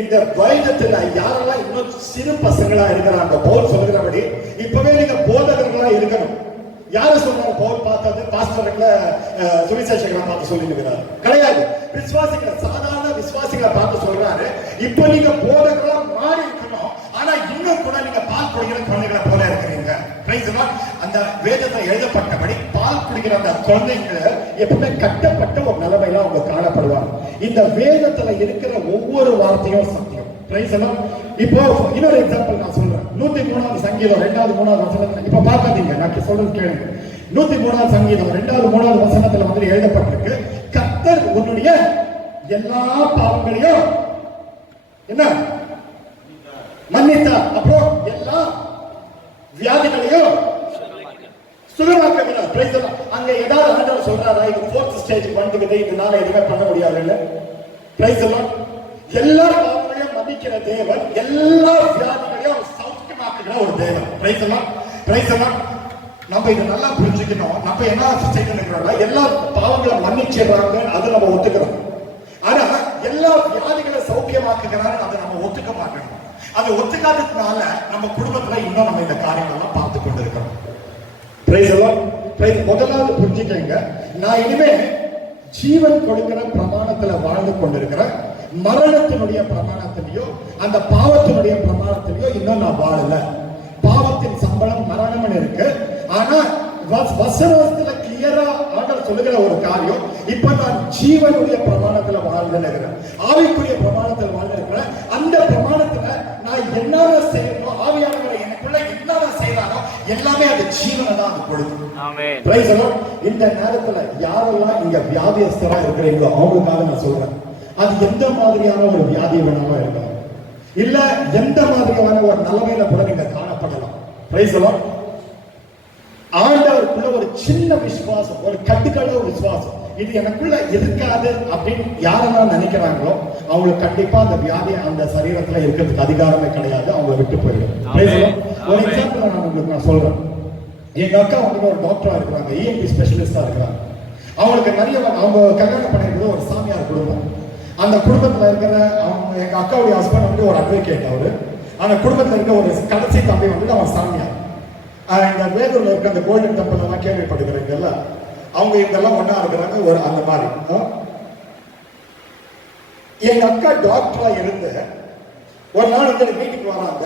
இந்த வைதத்துல யாரெல்லாம் இன்னும் சிறு பசங்களா இருக்கிறாங்க, பவுல் சொல்லுகிறபடி இப்பவே நீங்க போதகர்களா இருக்கணும். யாரு சொன்னாரு? பவுல் பார்த்தது பாஸ்டர்களை சுவிசேஷங்களை பார்த்து சொல்லிருக்கிறார் கிடையாது, விசுவாசிகளை சாதாரண விசுவாசிகளை பார்த்து சொல்றாரு. இப்ப நீங்க போதகர்களா மாறி இருக்கணும், ஆனா இன்னும் கூட நீங்க பால் குடிக்கிற குழந்தைகளை போல இருக்கிறீங்க. அந்த வேதத்தை எழுதப்பட்டபடி பால் குடிக்கிற அந்த குழந்தைங்களை எப்பவுமே கட்டப்பட்ட ஒரு நிலைமையில அவங்க காணப்படுவாங்க. இந்த வேதத்துல இருக்கிற ஒவ்வொரு வார்த்தையும் சத்தியம். இப்போ இன்னொரு எக்ஸாம்பிள் நான் சொல்றேன். 103வது சங்கீதம் 2வது 3வது வசனத்துல இப்ப பார்க்காதீங்க, நான் சொல்றது கேளுங்க. 103வது சங்கீதம் 2வது 3வது வசனத்துல வந்து எழுதப்பட்டிருக்கு, கர்த்தர் உன்னுடைய எல்லா பாவங்களையும் என்ன மன்னித்தார், அப்புறம் எல்லா வியாதிகளையும் சுகமாக்குகிறார். அங்க ஏதாவது ஆண்டவர் சொல்றாரா இது 4th ஸ்டேஜ் வந்துக்குது, இதனால எதுவுமே பண்ண முடியாது இல்ல? எல்லா பாவங்களையும் மன்னிக்கிற தேவன், எல்லா வியாதிகளையும் சௌக்கியமாக்குகிற ஒரு தேவன். நம்ம இதை நல்லா புரிஞ்சுக்கணும். நம்ம என்ன செய்யணும், எல்லா பாவங்களை மன்னிச்சிடுறாங்க, அதை நம்ம ஒத்துக்கிறோம். ஆனா எல்லா வியாதிகளை சௌக்கியமாக்குகிறாரு, அதை நம்ம ஒத்துக்க மாட்டோம். அதை ஒத்துக்காததுனால நம்ம குடும்பத்துல இன்னும் நம்ம இந்த காரியங்கள்லாம் பார்த்து கொண்டு இருக்கிறோம். முதலாவது புரிஞ்சுக்கங்க, நான் இனிமே ஜீவன் கொடுக்கிற பிரமாணத்துல வாழ்ந்து கொண்டிருக்கிறேன், மரணத்தினுடைய பிரமாணத்திலேயோ அந்த பாவத்தினுடைய பிரமாணத்திலேயோ இன்னும் நான் வாழல. பாவத்தின் சம்பளம் மரணம் இருக்கு. ஆனா வசனத்துல கிளியரா ஆண்டவர் சொல்லுகிற ஒரு காரியம், இப்ப நான் ஜீவனுடைய பிரமாணத்துல வாழ்ந்துகிறேன், ஆவிக்குரிய பிரமாணத்தில் வாழ்ந்துகிறேன். அந்த பிரமாணத்துல நான் என்னென்ன செய்யணும், ஆவியானவரை எனக்குள்ள என்னென்ன செய்யறானோ எல்லாமே அது ஜீவனை தான் அது கொடுக்கும். இந்த நேரத்துல யாரெல்லாம் இங்க வியாதியஸ்தரா இருக்கிறீங்களோ அவங்களுக்காக நான் சொல்றேன், அது எந்த மாதிரியான ஒரு வியாதி வேணாலும் இருக்கலாம், இல்ல எந்த மாதிரியான ஒரு நிலைமையில கூட நீங்க காணப்படலாம். ஆண்டவருக்குள்ள ஒரு சின்ன விசுவாசம், ஒரு கட்டுக்கடவு விசுவாசம், இது எனக்குள்ள இருக்காது அப்படின்னு யாரெல்லாம் நினைக்கிறாங்களோ அவங்களுக்கு கண்டிப்பா அந்த வியாதி அந்த சரீரத்துல இருக்கிறதுக்கு அதிகாரமே கிடையாது, அவங்களை விட்டு போயிடும். ஒரு எக்ஸாம்பிள் நான் சொல்றேன். எங்க அக்கா வந்து ஒரு டாக்டரா இருக்கிறாங்க, ENT ஸ்பெஷலிஸ்டா இருக்கிறாங்க. அவங்களுக்கு நிறைய அவங்க கல்யாணம் பண்ணிருக்கிறது ஒரு சாமியார் குடும்பம். அந்த குடும்பத்துல இருக்கிற அவங்க எங்க அக்காவுடைய ஹஸ்பண்ட் வந்து ஒரு அட்வொகேட் அவரு. அந்த குடும்பத்துல இருக்க ஒரு கடைசி தம்பி வந்து அவன் சாமியார். இந்த வேலூர்ல இருக்க அந்த கோல்டன் டெம்பிள் எல்லாம் கேள்விப்படுகிறீங்கல்ல, அவங்க இதெல்லாம் ஒன்னா இருக்கிறாங்க ஒரு அந்த மாதிரி. எங்க அக்கா டாக்டரா இருந்து ஒரு நாள் வந்து வீட்டுக்கு வராங்க.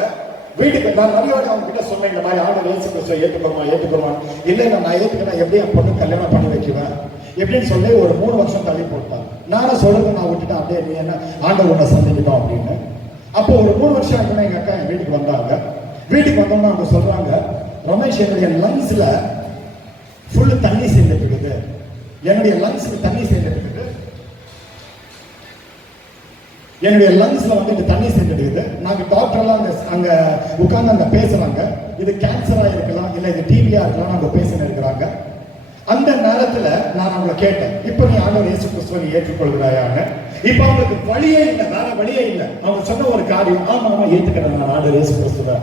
வீட்டுக்கு நான் நிறைய அவங்க கிட்ட சொன்னேன், இந்த மாதிரி ஆண்டு இயேசு கிறிஸ்துவை ஏற்றுக்கொள்வான். இல்லை நான் ஏற்றுக்கிறேன், எப்படி என் பொண்ணு கல்யாணம் பண்ணி வைக்குவேன் எப்படின்னு சொல்லி ஒரு 3 வருஷம் தள்ளி போட்டாங்க. நானும் சொல்றது நான் விட்டுட்டேன், அப்படியே நீ என்ன ஆண்டவர் உன்னை சந்திக்கிட்டோம் அப்படின்னு. அப்போ ஒரு 3 வருஷம் ஆகுனா எங்க அக்கா என் வீட்டுக்கு வந்தாங்க. வீட்டுக்கு வந்தோம்னா அவங்க சொல்றாங்க, ரமேஷ் என்னுடைய லங்ஸ்ல ஃபுல்லு தண்ணி சேர்ந்துட்டு இருக்குது, என்னுடைய லங்ஸ்ல தண்ணி சேர்ந்துட்டு இருக்குது, என்னுடைய லங்ஸ்ல வந்து தண்ணி சேர்ந்துட்டு இருக்குது. நாங்க டாக்டர்லாம் அங்க உட்கார்ந்து அங்க பேசுறாங்க, இது கேன்சரா இருக்கலாம், இல்ல இது டிவியா இருக்கலாம், அவங்க பேசின இருக்கிறாங்க. அந்த நேரத்துல நான் அவங்களை கேட்டேன், இப்ப நீ ஆண்டவர் இயேசு கிறிஸ்துவை ஏற்றுக்கொள்கிறாயான்னு. இப்ப அவங்களுக்கு வழியே இல்லை, வேற வழியே இல்லை. அவங்க சொன்ன ஒரு காரியம், ஆமா ஏத்துக்கிறேன் நான் ஆண்டவர் இயேசு கிறிஸ்துவை.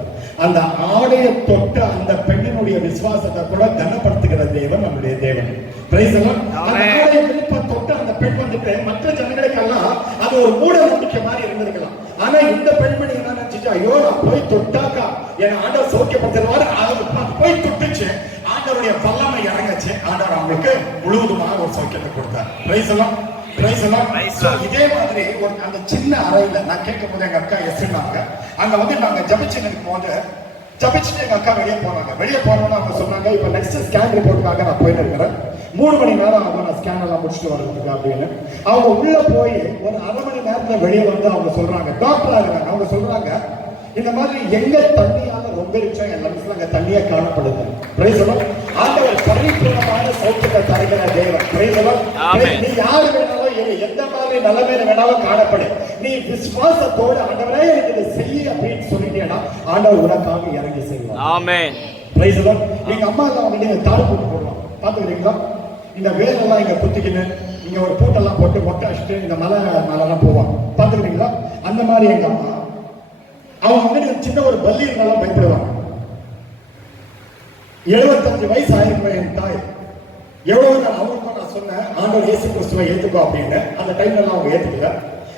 அந்த ஆடைய தொட்ட அந்த பெண்ணினுடைய விசுவாசத்தை கூட கனப்படுத்துகிற தேவன் நம்முடைய தேவன். விருப்பம் தொட்ட அந்த பெண் வந்துட்டு மற்ற ஜனங்களுக்கெல்லாம் அது ஒரு மூட நம்பிக்கை மாதிரி இருந்திருக்கலாம். ஆனா இந்த பெண்மணி என்ன நினைச்சிட்டு, ஐயோ நான் போய் தொட்டாக்கா என் ஆண்டவர் சௌக்கியப்படுத்துவாரு, போய் தொட்டுச்சு, ஆண்டவருடைய வல்லமை இறங்குச்சு, ஆண்டவர் அவங்களுக்கு முழுவதுமாக ஒரு சௌக்கியத்தை கொடுத்தார். பிரைஸ் எல்லாம் இதே மாதிரி ஒரு அந்த சின்ன அறையில நான் கேட்கும் போது எங்க அக்கா எஸ்னாங்க. அங்க வந்து நாங்க ஜபிச்சுட்டு இருக்கும் போது ஜபிச்சுட்டு எங்க அக்கா வெளியே போனாங்க. வெளியே போனோம்னு அவங்க சொன்னாங்க, இப்ப நெக்ஸ்ட் ஸ்கேன் ரிப்போர்ட்டுக்காக நான் போயிட்டு இருக்கிறேன், 3 மணி நேரம் ஆகும் நான் ஸ்கேன் எல்லாம் முடிச்சுட்டு வர்றதுக்கு அப்படின்னு. அவங்க உள்ள போய் ஒரு 1/2 மணி நேரத்துல வெளியே வந்து அவங்க சொல்றாங்க, டாக்டரா இருக்காங்க, அவங்க சொல்றாங்க, இந்த மாதிரி எங்க தண்ணியால ரொம்ப இருந்துச்சோ என் லங்ஸ்ல அங்க தண்ணியா காணப்படுது. பிரைஸ் எல்லாம் ஆண்டவர் பரிபூர்ணமான சௌக்கியத்தை தருகிற தேவன். பிரைஸ் எல்லாம் நீ யாரு வேணாலும் எந்த மாதிரி நிலைமையில வேணாலும் காணப்படு, நீ விசுவாசத்தோடு ஆண்டவரே எனக்கு இதை செய்ய அப்படின்னு சொல்லிட்டேன்னா ஆண்டவர் உனக்காக இறங்கி செய்வார். ஆமென். பிரைஸ் எல்லாம் எங்க அம்மா எல்லாம் வந்து தாடு போட்டு போடுவாங்க, பாத்துக்கிறீங்களா? இந்த வேலெல்லாம் இங்க குத்திக்கின்னு இங்க ஒரு பூட்டெல்லாம் போட்டு மொட்டை அடிச்சுட்டு இந்த மலை மேலாம் போவாங்க, பாத்துக்கிறீங்களா? அந்த மாதிரி எங்க அம்மா அவங்க வந்து சின்ன ஒரு பல்லி இருந்தாலும் பயப்படுவாங்க. 75 வயசு ஆயிருக்கும் என் தாய். எவ்வளவு நாள் அவங்களுக்கும் நான் சொன்னேன், ஆண்டவர் இயேசு கிறிஸ்துவை ஏத்துக்கோ அப்படின்னு. அந்த டைம்ல எல்லாம் அவங்க ஏத்துக்கல.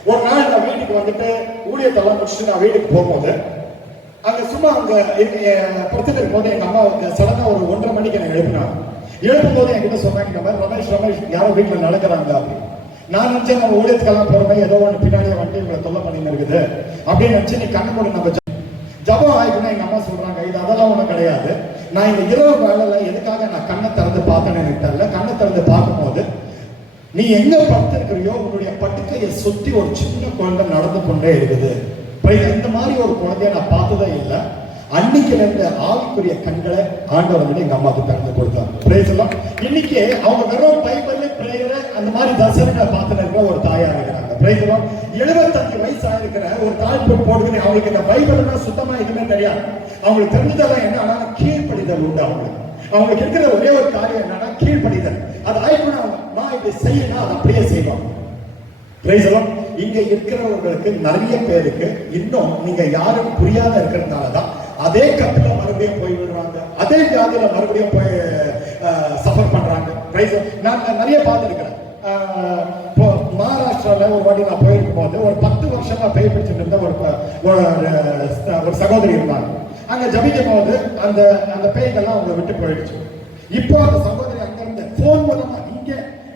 ஒரு நாள் நான் வீட்டுக்கு வந்துட்டு ஊழியத்தெல்லாம் முடிச்சுட்டு நான் வீட்டுக்கு போகும்போது அங்க சும்மா அங்க படுத்துட்டு இருக்கும் போது எங்க அம்மா சடனா ஒரு 1:30 மணிக்கு என்னை எழுப்பினாங்க. எழுப்பும் போது என்கிட்ட சொன்னாங்க, இந்த மாதிரி ரமேஷ் யாரோ வீட்டுல நடக்கிறாங்க அப்படின்னு. நான் நினைச்சேன் நம்ம ஊழியத்துக்கெல்லாம் போறோமே, ஏதோ ஒன்று பின்னாடியே வண்டி உங்களை தொல்லை பண்ணின்னு இருக்குது அப்படின்னு நினைச்சு நீ கண்ணு மூடி நம்ம ஜபம் ஆயிடுச்சுன்னா எங்க அம்மா சொல்றாங்க, இது அதெல்லாம் ஒண்ணும் கிடையாது, நான் இந்த இரவு வேலையில எதுக்காக நான் கண்ணை திறந்து பார்த்தேன்னு எனக்கு தெரியல. கண்ணை திறந்து பார்க்கும்போது நீ எங்க படுத்திருக்கிறியோ உன்னுடைய படுக்கையை சுத்தி ஒரு சின்ன குழந்தை நடந்து கொண்டே இருக்குது. இந்த மாதிரி ஒரு குழந்தைய நான் பார்த்ததே இல்லை. அன்னைக்குல இருந்து ஆவிக்குரிய கண்களை ஆண்டவர் வந்து எங்க அம்மாவுக்கு திறந்து கொடுத்தாங்க. பிரேஸ் எல்லாம் இன்னைக்கு அவங்க வெறும் பைபிள் பிரேயர் அந்த மாதிரி தரிசனங்களை பார்த்துட்டு இருக்கிற ஒரு தாயா இருக்கிறாங்க. பிரேஸ் எல்லாம் 75 வயசு ஆயிருக்கிற ஒரு தாய் போடுறது அவங்களுக்கு இந்த பைபிள்னா சுத்தமா எதுவுமே தெரியாது. அவங்களுக்கு தெரிஞ்சதெல்லாம் என்ன, ஆனா கீழ்ப்படிதல் உண்டு. அவங்களுக்கு இருக்கிற ஒரே ஒரு காரியம் என்னன்னா கீழ்ப்படிதல். அது ஆயிடுச்சுன்னா நான் இப்படி செய்யணும், அதை அப்படியே செய்வாங்க. இங்க இருக்கிறவர்களுக்கு நிறைய பேருக்கு இன்னும் நீங்க யாரும் புரியாத இருக்கிறதுனாலதான் அதே கட்டுல மறுபடியும் போய் விடுறாங்க, அதே வியாதியில மறுபடியும் போய் சஃபர் பண்றாங்க. நான் நிறைய பார்த்துருக்கிறேன். மகாராஷ்டிரால ஒரு வாட்டி நான் போயிருக்கும் போது ஒரு 10 வருஷமா பேய் பிடிச்சிட்டு இருந்த ஒரு சகோதரி இருந்தாங்க. அங்க ஜபிக்கும் போது அந்த அந்த பேய்கள்லாம் அவங்க விட்டு போயிடுச்சு. இப்போ அந்த சகோதரி அங்க இருந்து போன் மூலமா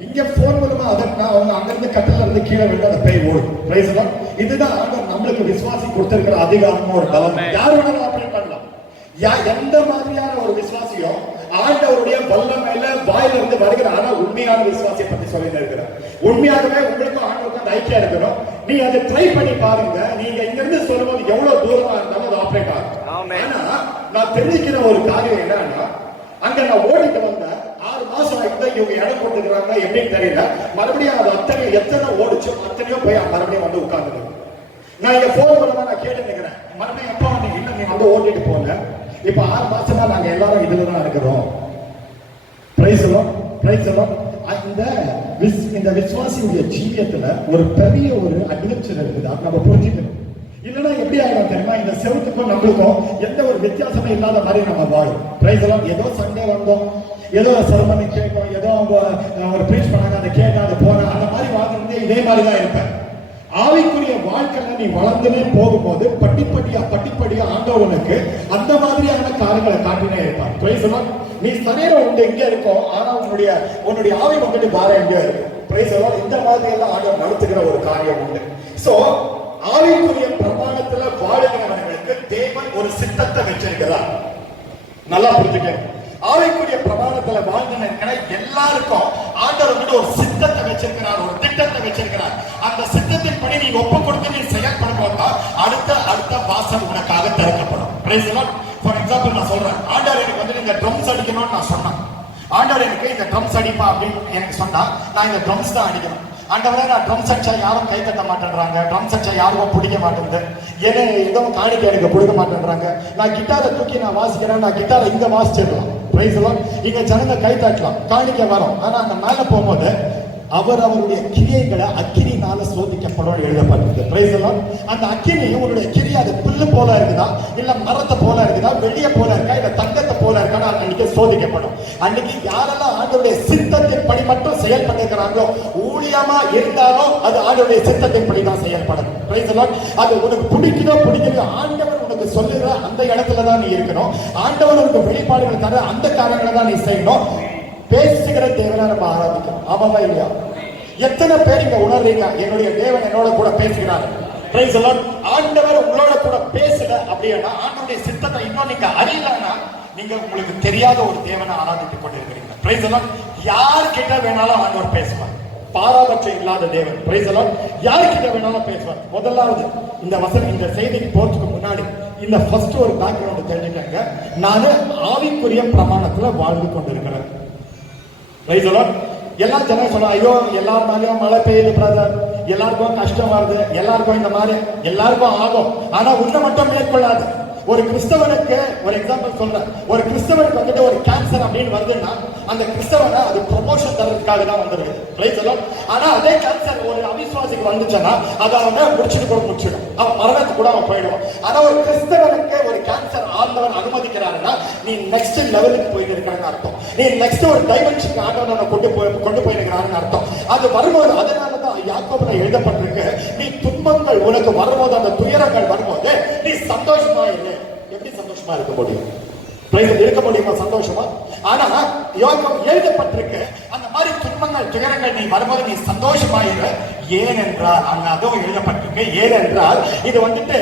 இங்க போன் மூலமா அதற்கு அவங்க அங்கிருந்து கட்டில இருந்து கீழே விட்டு அந்த பேய் ஓடும். இதுதான் நம்மளுக்கு விசுவாசி கொடுத்திருக்கிற அதிகாரமும் ஒரு பலம். யார் வேணாலும் ஆப்ரேட் பண்ணலாம். எந்த மாதிரியான ஒரு விசுவாசியோ ஆண்டவருடைய வல்லமையில வாயில இருந்து வருகிற, ஆனா உண்மையான விசுவாசியை பத்தி சொல்லி இருக்கிறேன். உண்மையாகவே உங்களுக்கும் ஆண்டவருக்கும் அந்த ஐக்கியம் இருக்கணும். நீ அதை ட்ரை பண்ணி பாருங்க. நீங்க இங்க இருந்து சொல்லும்போது எவ்வளவு தூரமா இருந்தாலும் அது ஆப்ரேட் ஆகும். ஆனா நான் தெரிஞ்சுக்கிற ஒரு காரியம் என்னன்னா, அங்க நான் ஓடிட்டு வந்தேன், 6 மாசம் ஆகிட்டு இவங்க இடம் போட்டுக்கிறாங்க எப்படின்னு தெரியல. மறுபடியும் அது எத்தனை ஓடிச்சு அத்தனையோ போய் மறுபடியும் வந்து உட்கார்ந்து. நான் இங்க போன் மூலமா நான் கேட்டு நிக்கிறேன், மறுபடியும் எப்ப வந்து இல்ல நீ வந்து ஓட்டிட்டு போங்க. இப்ப 6 மாசமா நாங்க எல்லாரும் இதுலதான் இருக்கிறோம். இந்த விசுவாசியுடைய ஜீவியத்துல ஒரு பெரிய ஒரு அட்வென்ச்சர் இருக்குது. நம்ம புரிஞ்சுக்கணும். இல்லைன்னா எப்படி ஆகிடும் தெரியுமா, இந்த செவத்துக்கும் நம்மளுக்கும் எந்த ஒரு வித்தியாசமே இல்லாத மாதிரி நம்ம வாழும். ஏதோ சண்டே வந்தோம், ஏதோ சர்மனை கேட்கும், ஏதோ அவங்க ஒரு ப்ரீச் பண்ணாங்க, அதை கேட்டா அதை போனா அந்த மாதிரி வாழ்ந்துருந்தே இதே மாதிரிதான் இருப்பேன். ஆவிக்குரிய வாழ்க்கையில நீ வளர்ந்துனே போகும்போது படிப்படியா ஆண்டவனுக்கு அந்த மாதிரியான காரியங்களை காட்டினே இருப்பான். Price the Lord. நீ சரீரம் உண்டு எங்க இருக்கோ, ஆனா உன்னுடைய ஆவி வந்துட்டு வேற எங்க இருக்கு. Price the Lord. இந்த மாதிரி எல்லாம் ஆண்டவர் நடத்துகிற ஒரு காரியம் உண்டு. சோ ஆவிக்குரிய பிரமாணத்துல வாழுகிறவர்களுக்கு தேவன் ஒரு சித்தத்தை வச்சிருக்கிறார். நல்லா புரிஞ்சுக்க. ஆவிக்குரிய பிரமாணத்துல வாழ்ந்துன எல்லாருக்கும் ஆண்டவர் வந்து ஒரு சித்தத்தை வச்சிருக்கிறார், ஒரு திட்டத்தை வச்சிருக்கிறார். அந்த சித்தத்தின்படி நீ ஒப்பு கொடுத்து நீ செயல்படும் போது அடுத்த வாசல் உனக்காக திறக்கப்படும். Price the Lord. For example நான் சொல்றேன், ஆண்டவர் எனக்கு வந்து இந்த ட்ரம்ஸ் அடிக்கணும்னு நான் சொன்னேன். ஆண்டவர் எனக்கு இந்த ட்ரம்ஸ் அடிப்பா அப்படின்னு எனக்கு சொன்னா நான் இந்த ட்ரம்ஸ் தான் அடிக்கணும். ஆண்டவரே நான் ட்ரம்ஸ் அடிச்சா யாரும் கை தட்ட மாட்டேன்றாங்க, ட்ரம்ஸ் அடிச்சா யாருக்கும் பிடிக்க மாட்டேங்குது, ஏன்னா எதுவும் காணிக்க எனக்கு கொடுக்க மாட்டேன்றாங்க. நான் கிட்டாரை தூக்கி நான் வாசிக்கிறேன், நான் கிட்டாரை இங்க வாசிச்சிடலாம். Price the Lord. இங்க ஜனங்க கை தட்டலாம், காணிக்க வரும். ஆனா அந்த மேல போகும்போது அவருடைய கிரியைகளை அக்கினினால சோதிக்கப்படும் எழுதப்பட்டிருக்கு. Price the Lord. அந்த அக்கினி உங்களுடைய கிரியை அது புல்லு போல இருக்குதா, இல்ல மரத்தை போல இருக்குதா, வெளியே போல இருக்கா, இல்ல தங்கத்தை போல இருக்கா, அன்னைக்கு சோதிக்கப்படும். அன்னைக்கு யாரெல்லாம் ஆண்டவருடைய சித்தத்தின் படி மட்டும் செயல்பட்டிருக்கிறாங்களோ, ஊழியமா இருந்தாலும் அது ஆண்டவருடைய சித்தத்தின் படி தான் செயல்படும். Price the Lord. அது உனக்கு பிடிக்குதோ பிடிக்கலையோ ஆண்டவர் உனக்கு சொல்லுகிற அந்த இடத்துல தான் நீ இருக்கணும். ஆண்டவர் உனக்கு வெளிப்பாடுகள் தர அந்த காரியங்களை தான் நீ செய்யணும். பேசுகிற தேவனை நம்ம ஆராதிக்கணும். ஆமாவா இல்லையா? எத்தனை பேர் இங்க உணர்றீங்க என்னுடைய தேவன் என்னோட கூட பேசுகிறார்? Price the Lord. ஆண்டவர் உங்களோட கூட பேசல அப்படின்னா ஆண்டவருடைய சித்தத்தை இன்னும் நீங்க அறியலன்னா நீங்க உங்களுக்கு தெரியாத ஒரு தேவனை ஆராதித்துக் கொண்டிருக்கிறீங்க. Praise the Lord. யார் கிட்ட வேணாலும் ஆண்டவர் பேசுவார். பாராபட்சம் இல்லாத தேவன். Praise the Lord. யார் கிட்ட வேணாலும் பேசுவார். முதலாவது இந்த செய்திக்கு போறதுக்கு முன்னாடி இந்த ஃபர்ஸ்ட் ஒரு பேக்ரவுண்ட் தெரிஞ்சுக்கங்க. நான் ஆவிக்குரிய பிரமாணத்துல வாழ்ந்து கொண்டிருக்கிறேன். Price the Lord. எல்லா ஜனம் சொல்ல, ஐயோ எல்லார் மேலேயும் மழை பெய்யுது பிரதர், எல்லாருக்கும் கஷ்டம் வருது, எல்லாருக்கும் இந்த மாதிரி எல்லாருக்கும் ஆகும். ஆனா உன்னை மட்டும் மேற்கொள்ளாது. ஒரு கிறிஸ்தவனுக்கு ஒரு எக்ஸாம்பிள் சொல்றேன். ஒரு கிறிஸ்தவனுக்கு வந்துட்டு ஒரு கேன்சர் அப்படின்னு வருதுன்னா அந்த கிறிஸ்தவனை அது ப்ரொமோஷன் தரதுக்காக தான் வந்துருக்கு. Price the Lord. ஆனா அதே கேன்சர் ஒரு அவிசுவாசிக்கு வந்துச்சுன்னா அதை அவனை முடிச்சிடும், அவன் மரணத்துக்கு கூட அவன் போயிடுவான். ஆனா ஒரு கிறிஸ்தவனுக்கு ஒரு கேன்சர் ஆண்டவன் அனுமதிக்கிறாருன்னா நீ நெக்ஸ்ட் லெவலுக்கு போயிட்டு இருக்கிறன்னு அர்த்தம். நீ நெக்ஸ்ட் ஒரு டைமென்ஷனுக்கு ஆண்டவனை கொண்டு போயிருக்கிறான்னு அர்த்தம். அது வரும்போது அதனாலதான் யாக்கோபுல எழுதப்பட்டிருக்கு, நீ துன்பங்கள் உனக்கு வரும்போது, அந்த துயரங்கள் வரும்போது நீ சந்தோஷமா இரு. எப்படி சந்தோஷமா இருக்க முடியும்? இருக்க முடியுமா சந்தோஷமா? ஆனா யோகம் எழுதப்பட்டிருக்கு, அந்த மாதிரி துன்பங்கள் துயரங்கள் நீ வரும்போது நீ சந்தோஷமாயிரு. ஏனென்றால் அங்க அதுவும் எழுதப்பட்டிருக்கு, ஏனென்றால் இது வந்துட்டு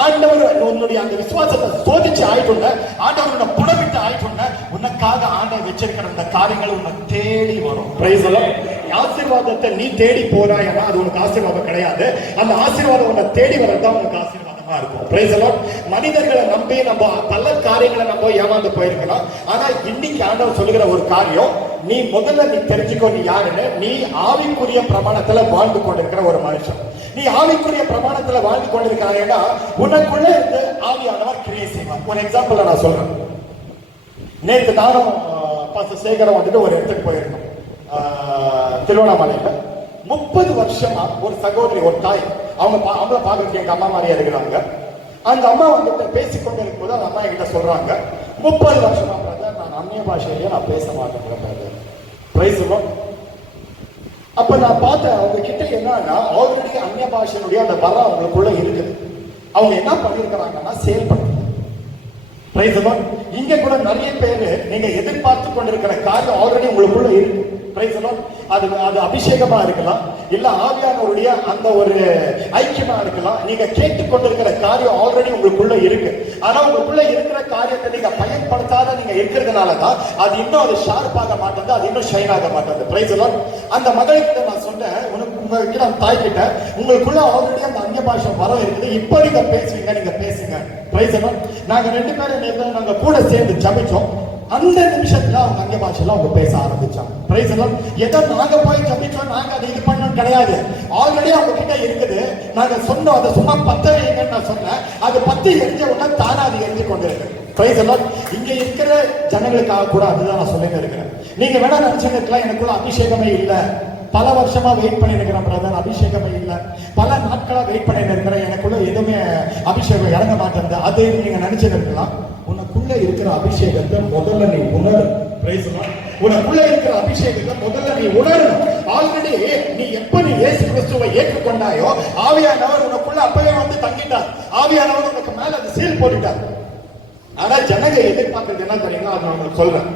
ஆண்டவர் உன்னுடைய அந்த விசுவாசத்தை சோதிச்சு ஆயிட்டுள்ள, ஆண்டவரோட புடவிட்டு ஆயிட்டுள்ள, உனக்காக ஆண்டவர் வச்சிருக்கிற அந்த காரியங்கள் உன்னை தேடி வரும். Price the Lord. ஆசீர்வாதத்தை நீ தேடி போறாயனா அது உனக்கு ஆசீர்வாதம் கிடையாது. அந்த ஆசீர்வாதம் உன்னை தேடி வரதான் உனக்கு ஆசீர்வாதம் இருக்கும். Price the Lord. மனிதர்களை நம்பி நம்ம பல காரியங்களை நம்ம ஏமாந்து போயிருக்கலாம். ஆனா இன்னைக்கு ஆண்டவர் சொல்லுகிற ஒரு காரியம், நீ முதல்ல நீ தெரிஞ்சுக்கோ நீ யாருன்னு. நீ ஆவிக்குரிய பிரமாணத்துல வாழ்ந்து கொண்டிருக்கிற ஒரு மனுஷன். நீ ஆவிக்குரிய பிரமாணத்துல வாழ்ந்து கொண்டிருக்கிறாய்னா உனக்குள்ள இருந்து ஆவியானவர் கிரியை செய்வார். ஒரு எக்ஸாம்பிள் நான் சொல்றேன். நேற்று நானும் பாஸ்டர் சேகரம் வந்துட்டு ஒரு இடத்துக்கு போயிருந்தோம், திருவண்ணாமலையில. 30 வருஷமா ஒரு சகோதரி, ஒரு தாய், அவங்கள பாக்குறதுக்கு எங்க அம்மா மாதிரியா இருக்கிறாங்க. அந்த அம்மா வந்துட்டு பேசிக்கொண்டு இருக்கும்போது அந்த அம்மா என்கிட்ட சொல்றாங்க, 30 வருஷமா பிரதர் நான் அந்நிய பாஷையிலேயே நான் பேச மாட்டேன். Price the Lord. அப்ப நான் பார்த்தேன் அவங்க கிட்ட என்னன்னா ஆல்ரெடி அந்நிய பாஷையினுடைய அந்த வரம் அவங்களுக்குள்ள இருக்குது. அவங்க என்ன பண்ணிருக்கிறாங்கன்னா செயல்படுறது. Price the Lord. இங்க கூட நிறைய பேர் நீங்க எதிர்பார்த்து கொண்டிருக்கிற காரியம் ஆல்ரெடி உங்களுக்குள்ள இருக்கு. Price the Lord. அது அபிஷேகமா இருக்கலாம், இல்ல ஆவியானவருடைய அந்த ஒரு ஐக்கியமா இருக்கலாம். நீங்க கேட்டுக்கொண்டிருக்கிற காரியம் ஆல்ரெடி உங்களுக்குள்ள இருக்கு. ஆனா உங்களுக்குள்ள இருக்கிற காரியத்தை நீங்க பயன்படுத்தாத நீங்க இருக்கிறதுனாலதான் அது இன்னும் அது ஷார்ப் ஆக மாட்டேங்குது, அது இன்னும் ஷைன் ஆக மாட்டேங்குது. Price the Lord. அந்த மகளிர்கிட்ட நான் சொன்னேன், உங்ககிட்ட அந்த தாய் கிட்ட, உங்களுக்குள்ள ஆல்ரெடி அந்த அந்நிய பாஷை வரம் இருக்குது, இப்ப நீங்க பேசுவீங்க, நீங்க பேசுங்க. Price the Lord. நாங்க 2 பேரும் நாங்க கூட சேர்ந்து ஜபிச்சோம். அந்த நிமிஷத்துல அவங்க அந்நிய பாஷையில அவங்க பேச ஆரம்பிச்சாங்க. Price the Lord. ஏதோ நாங்க போய் ஜபிச்சோம், நாங்க அதை இது பண்ணோம் கிடையாது. ஆல்ரெடி அவங்க கிட்ட இருக்குது. நாங்க சொன்னோம், அதை சும்மா பத்த வைங்கன்னு நான் சொன்னேன். அது பத்தி எரிஞ்ச உடனே தானே அது எரிஞ்சு கொண்டு இருக்கு. Price the Lord. இங்க இருக்கிற ஜனங்களுக்காக கூட அதுதான் நான் சொல்லிட்டு இருக்கிறேன். நீங்க வேணா நினைச்சுக்கலாம் எனக்குள்ள அபிஷேகமே இல்ல, பல வருஷமா வெயிட் பண்ணி இருக்கிறேன் பிரதர், அபிஷேகமே இல்ல, பல நாட்களா வெயிட் பண்ணி இருக்கிறேன், எனக்குள்ள எதுவுமே அபிஷேகம் இறங்க மாட்டேங்குது, அது நீங்க நினைச்சுட்டு இருக்கலாம். உனக்குள்ள உனக்குள்ள இருக்கிற அபிஷேகத்தை முதல்ல நீ உணரு. உனக்குள்ள இருக்கிற அபிஷேகத்தை முதல்ல நீ உணரணும். ஆல்ரெடி நீ எப்ப நீ இயேசு கிறிஸ்துவை ஏற்றுக்கொண்டாயோ ஆவியானவர் உனக்குள்ள அப்பவே வந்து தங்கிட்டார். ஆவியானவர் உனக்கு மேல அது சீல் போட்டுட்டார். ஆனா ஜனங்க எதிர்பார்க்கறது என்ன தெரியுமா? அது நான் உங்களுக்கு சொல்றேன்.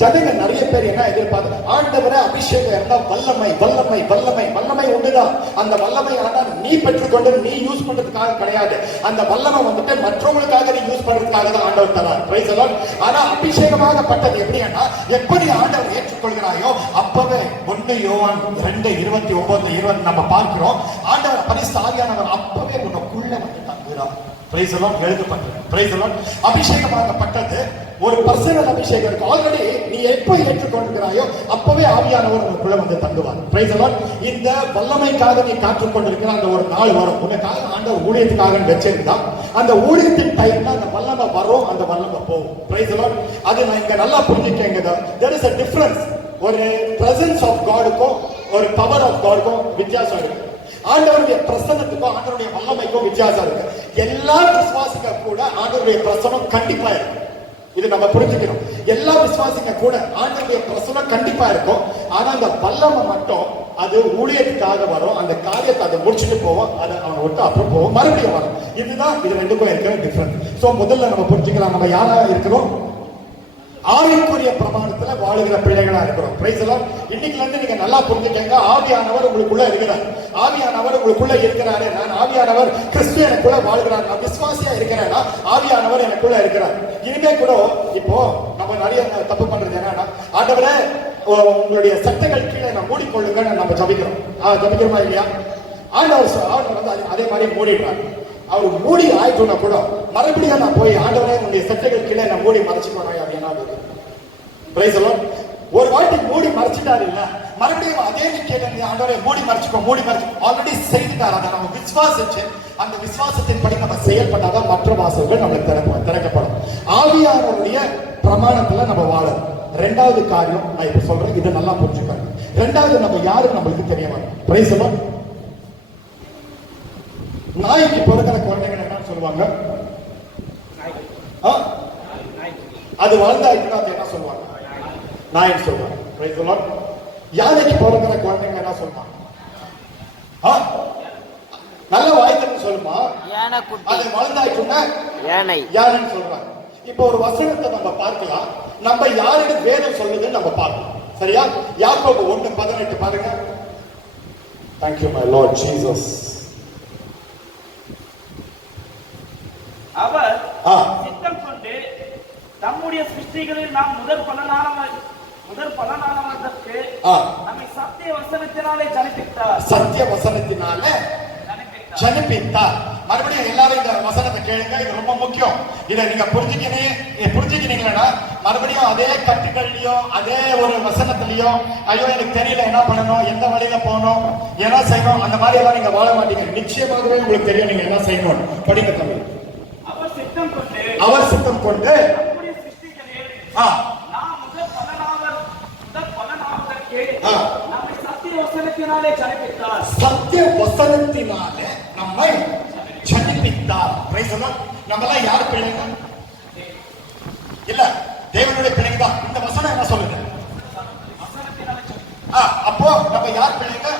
ஜனங்க நிறைய பேர் என்ன எதிர்பார்க்க, ஆண்டவரே அபிஷேகம் எல்லாம் வல்லமை வல்லமை வல்லமை வல்லமை உண்டுதான். அந்த வல்லமை ஆனா நீ பெற்றுக்கொண்டு நீ யூஸ் பண்றதுக்காக கிடையாது. அந்த வல்லமை வந்துட்டு மற்றவங்களுக்காக நீ யூஸ் பண்றதுக்காக தான் ஆண்டவர் தரார். Price the Lord. ஆனா அபிஷேகமாகப்பட்டது எப்படின்னா, எப்படி ஆண்டவர் ஏற்றுக்கொள்கிறாயோ அப்பவே 1 யோவான் 2:29-20 நம்ம பார்க்கிறோம். ஆண்டவர் பரிசுத்த ஆவியானவர் அப்பவே உனக்குள்ள வந்து தங்குகிறார். Praise the Lord. எழுதப்பட்டது. Praise the Lord. அபிஷேகமாகப்பட்டது ஒரு பர்சனல் அபிஷேகம் இருக்கு. ஆல்ரெடி நீ எப்போ ஏற்றுக்கொண்டிருக்கிறாயோ அப்பவே ஆவியானவர் உனக்குள்ள வந்து தங்குவார். Price the Lord. இந்த வல்லமைக்காக நீ காத்துக் கொண்டிருக்கிற அந்த ஒரு நாள் வரும். உனக்காக ஆண்டவர் ஊழியத்துக்காக வச்சிருந்தா அந்த ஊழியத்தின் டைம்ல அந்த வல்லமை வரும், அந்த வல்லமை போகும். Price the Lord. அது நான் இங்க நல்லா புரிஞ்சுக்கங்க. there is a difference. ஒரு presence of Godக்கும் ஒரு power of Godக்கும் வித்தியாசம் இருக்கு. ஆண்டவருடைய பிரசன்னத்துக்கும் ஆண்டவருடைய வல்லமைக்கும் வித்தியாசம் இருக்கு. எல்லா விசுவாசிக கூட ஆண்டவருடைய பிரசன்னம் கண்டிப்பா இருக்கு. இது நம்ம புரிஞ்சுக்கணும். எல்லா விசுவாசிங்க கூட ஆண்டவருடைய பிரசன்னம் கண்டிப்பா இருக்கும். ஆனா அந்த வல்லமை மட்டும் அது ஊழியத்துக்காக வரும். அந்த காரியத்தை அதை முடிச்சுட்டு போவோம், அதை அவனை விட்டு அப்புறம் போவோம், மறுபடியும் வரும். இதுதான் இது ரெண்டுக்கும் இருக்கிற டிஃபரன்ஸ். சோ முதல்ல நம்ம புரிஞ்சுக்கலாம், நம்ம யாரா இருக்கிறோம்? ஆவிக்குரிய பிரமாணத்துல வாழுகிற பிள்ளைகளா இருக்கிறோம். Price the Lord. இன்னைக்குல இருந்து நீங்க நல்லா புரிஞ்சுக்கங்க, ஆவியானவர் உங்களுக்குள்ள இருக்கிறார். ஆவியானவர் உங்களுக்குள்ள இருக்கிறாரு. நான் ஆவியானவர் கிறிஸ்து எனக்குள்ள வாழ்கிறார். நான் விசுவாசியா இருக்கிறேன்னா ஆவியானவர் எனக்குள்ள இருக்கிறார். இனிமே கூட இப்போ நம்ம நிறைய தப்பு பண்றது என்னன்னா, ஆண்டவரே உங்களுடைய சட்டங்கள் கீழே நான் மூடிக்கொள்ளுங்க நம்ம ஜபிக்கிறோம். ஜபிக்கிறோமா இல்லையா? ஆண்டவர் வந்து அதே மாதிரி மூடிடுறாங்க. அவர் மூடி ஆயிட்டோம்னா கூட மறுபடியும் நான் போய் ஆண்டவரே உங்களுடைய சட்டைகள் கீழே நான் மூடி மறைச்சுக்கணும் அப்படின்னா பிரைஸ் தி லார்ட். ஒரு வாட்டி மூடி மறைச்சிட்டாரு இல்ல, மறுபடியும் அதே கேட்க ஆண்டவரே மூடி மறைச்சுக்கோ மூடி மறைச்சு ஆல்ரெடி செய்துட்டார். அதை நம்ம விசுவாசிச்சு அந்த விசுவாசத்தின் படி நம்ம செயல்பட்டாதான் மற்ற வாசல்கள் நம்மளுக்கு திறக்கப்படும். ஆவியானவருடைய பிரமாணத்துல நம்ம வாழணும். ரெண்டாவது காரியம் நான் இப்ப சொல்றேன், இதை நல்லா புரிஞ்சுக்கணும். ரெண்டாவது நம்ம யாரு நம்மளுக்கு தெரிய வரும். Price the Lord. நாய்க்கு பிறக்கிற குழந்தைகள் என்ன சொல்லுவாங்க? அது வளர்ந்தாயிட்டுனா அது என்ன சொல்லுவாங்க? நாயின்னு சொல்லுவாங்க. Price the Lord. யானைக்கு பிறக்கிற குழந்தைங்க என்ன சொல்லுவாங்க? நல்ல வாய்ப்புன்னு சொல்லுமா? அது வளர்ந்தாயிட்டுனா யானைன்னு சொல்றாங்க. இப்போ ஒரு வசனத்தை நம்ம பார்க்கலாம், நம்ம யாருக்கு வேதம் சொல்லுதுன்னு நம்ம பார்க்கலாம். சரியா? யாக்கோபு 1:18 பாருங்க. Thank you my Lord Jesus. அவர் சித்தம் கொண்டு நம்முடைய சிருஷ்டிகளில் நாம் முதற் பலனானதற்கு நம்மை சத்திய வசனத்தினாலே ஜனிப்பித்தார். சத்திய வசனத்தினாலே ஜனிப்பித்தார். மறுபடியும் எல்லாரும் இந்த வசனத்தை கேளுங்க, இது ரொம்ப முக்கியம். இதை நீங்க புரிஞ்சுக்கினீங்கன்னா மறுபடியும் அதே கட்டுகள்லயோ அதே ஒரு வசனத்திலயோ ஐயோ எனக்கு தெரியல என்ன பண்ணணும், எந்த வழியில போகணும், என்ன செய்யணும், அந்த மாதிரி எல்லாம் நீங்க வாழ மாட்டீங்க. நிச்சயமாகவே உங்களுக்கு தெரியும் நீங்க என்ன செய்யணும். படிக்க தமிழ். அவர் சித்தம் கொண்டு சத்திய வசனத்தினாலே நம்மை ஜனிப்பித்தார். நம்மளாம் யார் பிள்ளைங்க? இல்ல, தேவனுடைய பிள்ளைங்க தான். இந்த வசனம் என்ன சொல்லுது? அப்போ நம்ம யார் பிள்ளைங்க?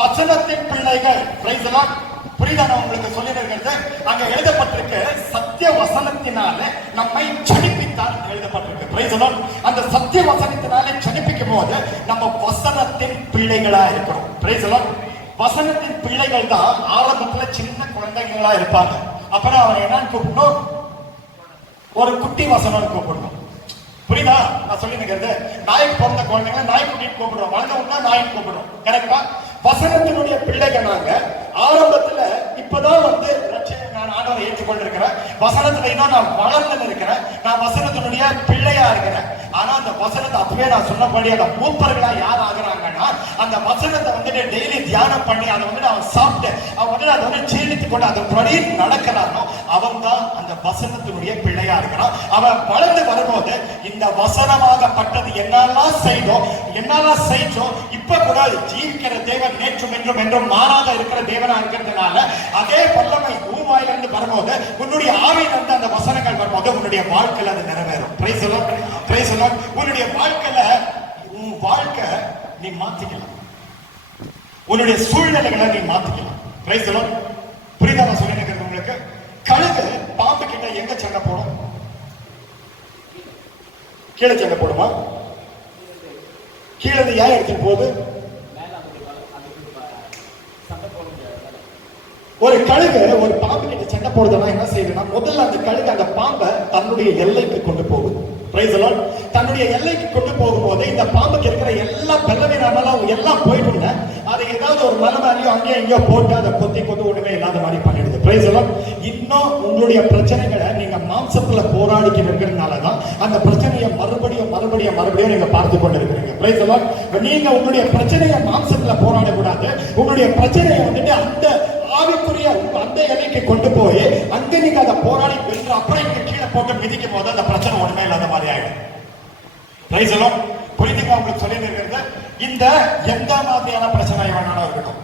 வசனத்தின் பிள்ளைகள். Price the Lord. புரியுதா? நான் உங்களுக்கு சொல்லியிருக்கிறது அங்க எழுதப்பட்டிருக்கு, சத்திய வசனத்தினால நம்மை ஜனிப்பித்தார் எழுதப்பட்டிருக்கு. Price the Lord. அந்த சத்திய வசனத்தினாலே ஜனிப்பிக்கும் போது நம்ம வசனத்தின் பிள்ளைகளா இருக்கிறோம். Price the Lord. வசனத்தின் பிள்ளைகள் தான் ஆரம்பத்துல சின்ன குழந்தைகளா இருப்பாங்க. அப்புறம் அவரை என்னன்னு கூப்பிடணும்? ஒரு குட்டி வசனம் கூப்பிடணும். புரியுதா? நான் சொல்லி நிக்கிறது, நாய்க்கு பிறந்த குழந்தைங்க நாய்க்குட்டின்னு கூப்பிடுறோம், வளர்ந்தவங்க நாய்க்கு கூப்பிடுறோம். கரெக்டா? வசனத்தினுடைய பிள்ளைகள் நாங்க ஆரம்பத்துல இப்பதான் வந்து நான் ஆண்டவரை ஏற்றுக்கொண்டிருக்கிறேன். வசனத்துல இன்னும் நான் வளர்ந்து இருக்கிறேன். நான் வசனத்தினுடைய பிள்ளையா இருக்கிறேன். ஆனா அந்த வசனத்தை அப்பவே நான் சொன்னபடி அந்த மூப்பர்களா யார் ஆகுறாங்கன்னா, அந்த வசனத்தை வந்துட்டு டெய்லி தியானம் பண்ணி அதை வந்துட்டு அவன் சாப்பிட்டு அவன் வந்துட்டு அதை வந்து ஜீர்ணித்து கொண்டு அதன்படி நடக்கிறானோ அவன் தான் அந்த வசனத்தினுடைய பிள்ளையா இருக்கிறான். அவன் வளர்ந்து வரும்போது இந்த வசனமாகப்பட்டது என்னெல்லாம் செஞ்சோம் இப்ப கூட ஜீவிக்கிற தேவன் நேற்றும் என்றும் என்றும் மாறாத இருக்கிற தேவனா இருக்கிறதுனால அதே வல்லமை பூவாயிலிருந்து வரும்போது உன்னுடைய ஆவியிலிருந்து அந்த வசனங்கள் வரும்போது போது உன்னுடைய வாழ்க்கையில அது நிறைவேறும். Price the Lord, praise the Lord. உன்னுடைய வாழ்க்கையில உன் வாழ்க்கை நீ மாத்திக்கலாம், உன்னுடைய சூழ்நிலைகளை நீ மாத்திக்கலாம். Price the Lord. புரியுதா நான் சொல்லிருக்கிறது உங்களுக்கு? கழுகு பாம்பு கிட்ட எங்க சண்டை போடும்? கீழே சண்டை போடுமா? கீழே ஏன் எடுத்துட்டு போகுது? ஒரு கழுகு ஒரு பாம்பு கிட்ட சண்டை போடுறதுனா என்ன செய்யுதுன்னா, முதல்ல அந்த கழுகு அந்த பாம்பை தன்னுடைய எல்லைக்கு கொண்டு போகுது. Price the Lord. தன்னுடைய எல்லைக்கு கொண்டு போகும்போது இந்த பாம்புக்கு இருக்கிற எல்லா பெல்லவீனமெல்லாம் எல்லாம் போயிட்டு அதை ஏதாவது ஒரு மலை மாதிரியோ அங்கேயோ எங்கேயோ போட்டு அதை கொத்தி கொண்டு ஒண்ணுமே இல்லாத மாதிரி பண்ணிடுது. Price the Lord. இன்னும் உங்களுடைய பிரச்சனைகளை நீங்க மாம்சத்துல போராடிக்கிட்டு இருக்கிறதுனாலதான் அந்த பிரச்சனையை மறுபடியும் மறுபடியும் மறுபடியும் நீங்க பார்த்து கொண்டு இருக்கிறீங்க. Price the Lord. நீங்க உங்களுடைய பிரச்சனையை மாம்சத்துல போராடக்கூடாது. உங்களுடைய பிரச்சனையை வந்துட்டு அந்த ஆவிக்குரிய அந்த எல்லைக்கு கொண்டு போய் அங்க நீங்க அதை போராடி வென்று அப்புறம் இங்க கீழே போட்டு மிதிக்கும் போது அந்த பிரச்சனை ஒண்ணுமே இல்லாத மாதிரி ஆயிடும். Price the Lord. புரியுதுங்களா உங்களுக்கு சொல்லி இருக்கிறது? இந்த எந்த மாதிரியான பிரச்சனை வேணாலும் இருக்கட்டும்,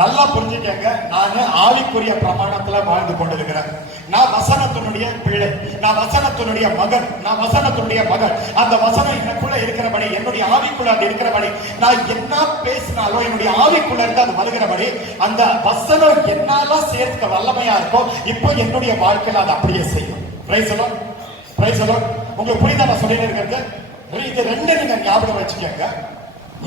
நல்லா புரிஞ்சுக்கங்க. நானு ஆவிக்குரிய பிரமாணத்துல வாழ்ந்து கொண்டிருக்கிறேன். நான் வசனத்தினுடைய பிள்ளை, நான் வசனத்தினுடைய மகன், நான் வசனத்தினுடைய மகன். அந்த வசனம் எனக்குள்ள இருக்கிறபடி, என்னுடைய ஆவிக்குள்ள அது இருக்கிறபடி, நான் என்ன பேசினாலும் என்னுடைய ஆவிக்குள்ள இருந்து அது வருகிறபடி அந்த வசனம் என்னால சேர்க்க வல்லமையா இருக்கும். இப்போ என்னுடைய வாழ்க்கையில அது அப்படியே செய்யும். Price the Lord, praise the Lord. உங்களுக்கு புரியுதா நான் சொல்லி இருக்கிறது? இது ரெண்டு நீங்க ஞாபகம் வச்சுக்கோங்க.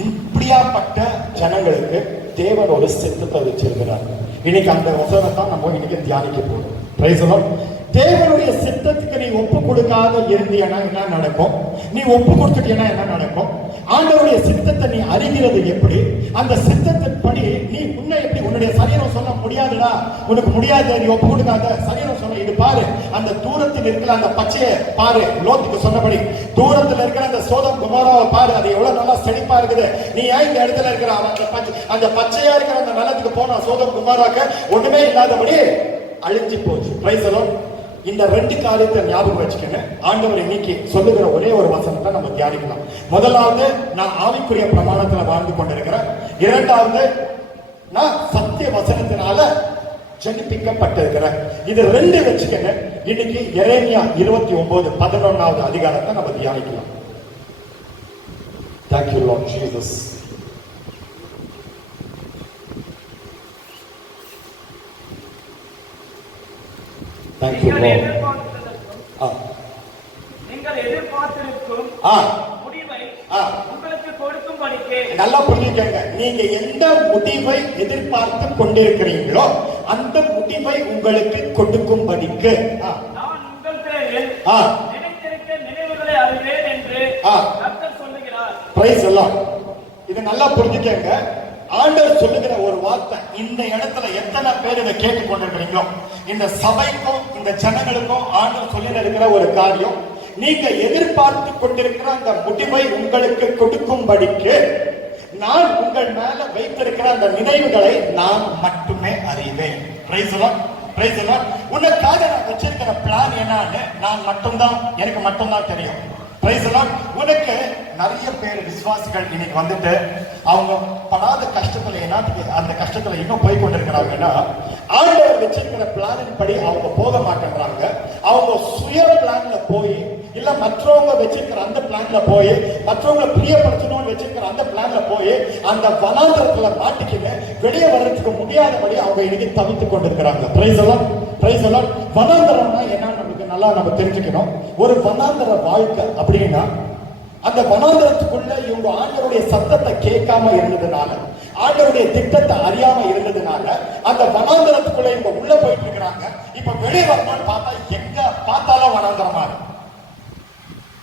இப்படியாப்பட்ட ஜனங்களுக்கு தேவன் ஒரு சித்தத்தை வச்சிருக்கிறார். இன்னைக்கு அந்த வசனத்தை நம்ம இன்னைக்கு தியானிக்க போறோம். Price the Lord. தேவனுடைய சித்தத்துக்கு நீ ஒப்பு கொடுக்காத இருந்தீனா என்ன நடக்கும்? நீ ஒப்பு கொடுத்துட்டீனா என்ன நடக்கும்? ஆண்டவருடைய சித்தத்தை நீ அறிகிறது எப்படி? அந்த சித்தத்தின்படி நீ முன்ன எப்படி? உன்னுடைய சரீரம் சொல்ல முடியாதுடா, உனக்கு முடியாது, நீ ஒப்பு கொடுக்காத. சரீரம் சொல்ல, இது பாரு, அந்த தூரத்தில் இருக்கிற அந்த பச்சையை பாரு. லோத்துக்கு சொன்னபடி தூரத்தில் இருக்கிற அந்த சோதம் குமாராவை பாரு, அது எவ்வளவு நல்லா செழிப்பா இருக்குது. நீ ஏன் இந்த இடத்துல இருக்கிற அந்த பச்சையா இருக்கிற அந்த நிலத்துக்கு போனா சோதம் குமாராக்க ஒண்ணுமே இல்லாதபடி அழிஞ்சு போச்சு. Price the Lord. இந்த ரெண்டு காரியத்தை ஞாபகம் வச்சுக்கங்க. ஆண்டவர் இன்னைக்கு சொல்லுகிற ஒரே ஒரு வசனத்தை நம்ம தியானிக்கலாம். முதலாவது, நான் ஆவிக்குரிய பிரமாணத்துல வாழ்ந்து கொண்டிருக்கிறேன். இரண்டாவது, நான் சத்திய வசனத்தினால ஜனிப்பிக்கப்பட்டிருக்கிறேன். இது ரெண்டு வச்சுக்கங்க. இன்னைக்கு எரேமியா 29:11 அதிகாரத்தை நம்ம தியானிக்கலாம். Thank you Lord Jesus. Thank you Lord. நீங்கள் எதிர்பார்த்திருக்கும் முடிவை உங்களுக்கு கொடுக்கும்படிக்கு. நல்லா புரிஞ்சுக்கங்க. நீங்க எந்த முடிவை எதிர்பார்த்து கொண்டிருக்கிறீங்களோ அந்த முடிவை உங்களுக்கு கொடுக்கும்படிக்கு நான் உங்கள் பேரில் நினைத்திருக்க நினைவுகளை அறிவேன் என்று கர்த்தர் சொல்லுகிறார். Price the Lord. இது நல்லா புரிஞ்சுக்கங்க. ஆண்டவர் சொல்லுகிற ஒரு வார்த்தை, இந்த இடத்துல எத்தனை பேர் இதை கேட்டுக் கொண்டிருக்கிறீங்களோ, இந்த சபைக்கும் இந்த ஜனங்களுக்கும் ஆண்டவர் சொல்லி இருக்கிற ஒரு காரியம், நீங்க எதிர்பார்த்து கொண்டிருக்கிற அந்த முடிவை உங்களுக்கு கொடுக்கும்படிக்கு நான் உங்கள் மேல வைத்திருக்கிற அந்த நினைவுகளை நான் மட்டுமே அறிவேன். Price the Lord, praise the Lord. உனக்காக நான் வச்சிருக்கிற பிளான் என்னன்னு நான் மட்டும்தான், எனக்கு மட்டும்தான் தெரியும். Price the Lord. உனக்கு நிறைய பேர் விசுவாசிகள் இன்னைக்கு வந்துட்டு அவங்க படாத கஷ்டத்துல அந்த கஷ்டத்துல இன்னும் போய் கொண்டிருக்கிறாங்கன்னா, ஆண்டவர் வச்சிருக்கிற பிளானின் படி அவங்க போக மாட்டேங்கிறாங்க. அவங்க சுய பிளான்ல போய், இல்ல மற்றவங்க வச்சிருக்கிற அந்த பிளான்ல போய், மற்றவங்களை பிரியப்படுத்தணும்னு வச்சிருக்கிற அந்த பிளான்ல போய் அந்த வனாந்தரத்துல மாட்டிக்கிட்டு வெளியே வர்றதுக்கு முடியாதபடி அவங்க இன்னைக்கு தவித்துக் கொண்டிருக்கிறாங்க. Praise the Lord, praise the Lord. வனாந்தரம்னா என்ன நமக்கு நல்லா நம்ம தெரிஞ்சுக்கணும். ஒரு வனாந்தர வாழ்க்கை அப்படின்னா, அந்த வனாந்தரத்துக்குள்ள இவங்க ஆண்டவருடைய சத்தத்தை கேட்காம இருந்ததுனால, ஆண்டவருடைய திட்டத்தை அறியாம இருந்ததுனால அந்த வனாந்தரத்துக்குள்ள இவங்க உள்ள போயிட்டு இருக்கிறாங்க. இப்ப வெளியே வரணும்னு பார்த்தா எங்க பார்த்தாலும் வனாந்தரமா இருக்கு.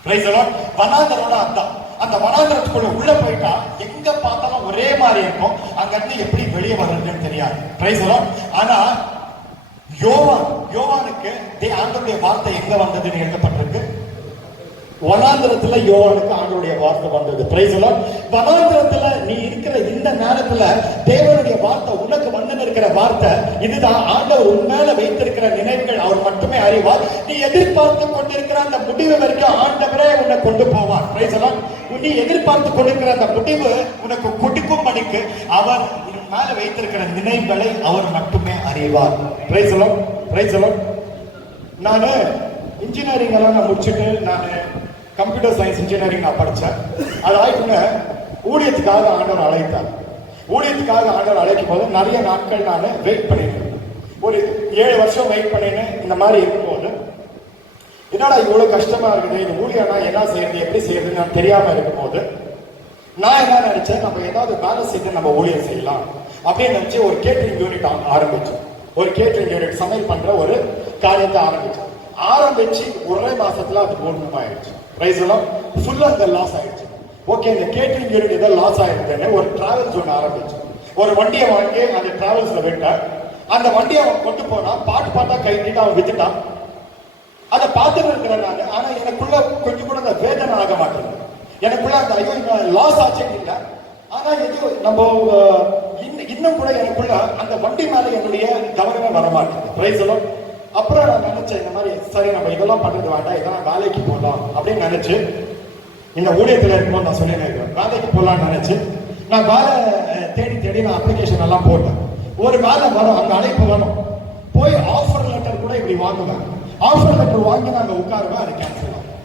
Price the Lord. வனாந்தரம்னா அதான். அந்த வனாந்தரத்துக்குள்ள உள்ள போயிட்டா எங்க பார்த்தாலும் ஒரே மாதிரி இருக்கும். அங்க இருந்து எப்படி வெளியே வர்றதுன்னு தெரியாது. Price the Lord. ஆனா யோவானுக்கு ஆண்டவருடைய வார்த்தை எங்க வந்ததுன்னு எழுதப்பட்டிருக்கு? வனாந்திரத்துல யோவானுக்கு ஆண்டவருடைய வார்த்தை வந்தது. Price the Lord. வனாந்திரத்துல நீ இருக்கிற இந்த நேரத்துல தேவனுடைய வார்த்தை உனக்கு வந்து இருக்கிற வார்த்தை இதுதான். ஆண்டவர் உன் மேல வைத்திருக்கிற நினைவுகள் அவர் மட்டுமே அறிவார். நீ எதிர்பார்த்து கொண்டிருக்கிற அந்த முடிவு வரைக்கும் ஆண்டவரே உன்னை கொண்டு போவார். Price the Lord. நீ எதிர்பார்த்து கொண்டிருக்கிற அந்த முடிவு உனக்கு கொடுக்கும் பணிக்கு அவர் உன் மேல வைத்திருக்கிற நினைவுகளை அவர் மட்டுமே அறிவார். Price the Lord, praise the Lord. நானு இன்ஜினியரிங் எல்லாம் நான் முடிச்சுட்டு நான் கம்ப்யூட்டர் சயின்ஸ் இன்ஜினியரிங் நான் படித்தேன். அது ஆயிட்டுங்க ஊழியத்துக்காக ஆண்டவர் அழைத்தார். ஊழியத்துக்காக ஆண்டவர் அழைக்கும் போது நிறைய நாட்கள் நான் வெயிட் பண்ணிட்டு ஒரு 7 வருஷம் வெயிட் பண்ணின்னு இந்த மாதிரி இருக்கும்போது என்னடா இவ்வளவு கஷ்டமா இருக்குது, இது ஊழியனா என்ன செய்யறது எப்படி செய்யறதுன்னு நான் தெரியாம இருக்கும்போது நான் என்ன நினைச்சேன், நம்ம ஏதாவது வேலை செய்து நம்ம ஊழியம் செய்யலாம் அப்படின்னு நினைச்சு ஒரு கேட்டரிங் யூனிட் ஆரம்பிச்சோம். ஒரு கேட்டரிங் யூனிட் சமையல் பண்ற ஒரு காரியத்தை ஆரம்பிச்சு ஒரே மாசத்துல அது பூர்ணமாயிடுச்சு. பிரைஸ் எல்லாம் ஃபுல்லா அந்த லாஸ் ஆயிடுச்சு. ஓகே, இந்த கேட்டரிங் யூனிட் ஏதோ லாஸ் ஆயிருந்தேன்னு ஒரு டிராவல்ஸ் ஒன்று ஆரம்பிச்சு. ஒரு வண்டியை வாங்கி அந்த டிராவல்ஸ்ல விட்டேன். அந்த வண்டியை அவன் கொண்டு போனா பாட்டா கைட்டிட்டு அவன் வித்துட்டான். அதை பார்த்துட்டு இருக்கிறேன் நான். ஆனா எனக்குள்ள கொஞ்சம் கூட அந்த வேதனை ஆக மாட்டேங்குது. எனக்குள்ள அந்த ஐயோ லாஸ் ஆச்சுன்னு இல்லை, ஆனா எது நம்ம இன்னும் கூட எனக்குள்ள அந்த வண்டி மேல என்னுடைய கவனமே வரமாட்டேங்குது. பிரைஸ் எல்லாம் அப்புறம் நான் நினைச்சேன் இந்த மாதிரி சரி நம்ம இதெல்லாம் பண்றது வேண்டாம், இதெல்லாம் வேலைக்கு போகலாம் அப்படின்னு நினைச்சு இந்த ஊழியத்துல இருக்கும்போது நான் சொல்லியிருக்கேன் வேலைக்கு போகலான்னு நினைச்சு நான் வேலை தேடி நான் அப்ளிகேஷன் எல்லாம் போட்டேன். ஒரு வேலை வரும், அங்க அழைப்பு வரும், போய் ஆஃபர் லெட்டர் கூட இப்படி வாங்குவேன். ஆஃபர் லெட்டர் வாங்கி நாங்க உட்காருவேன், அது கேன்சல் ஆகும்.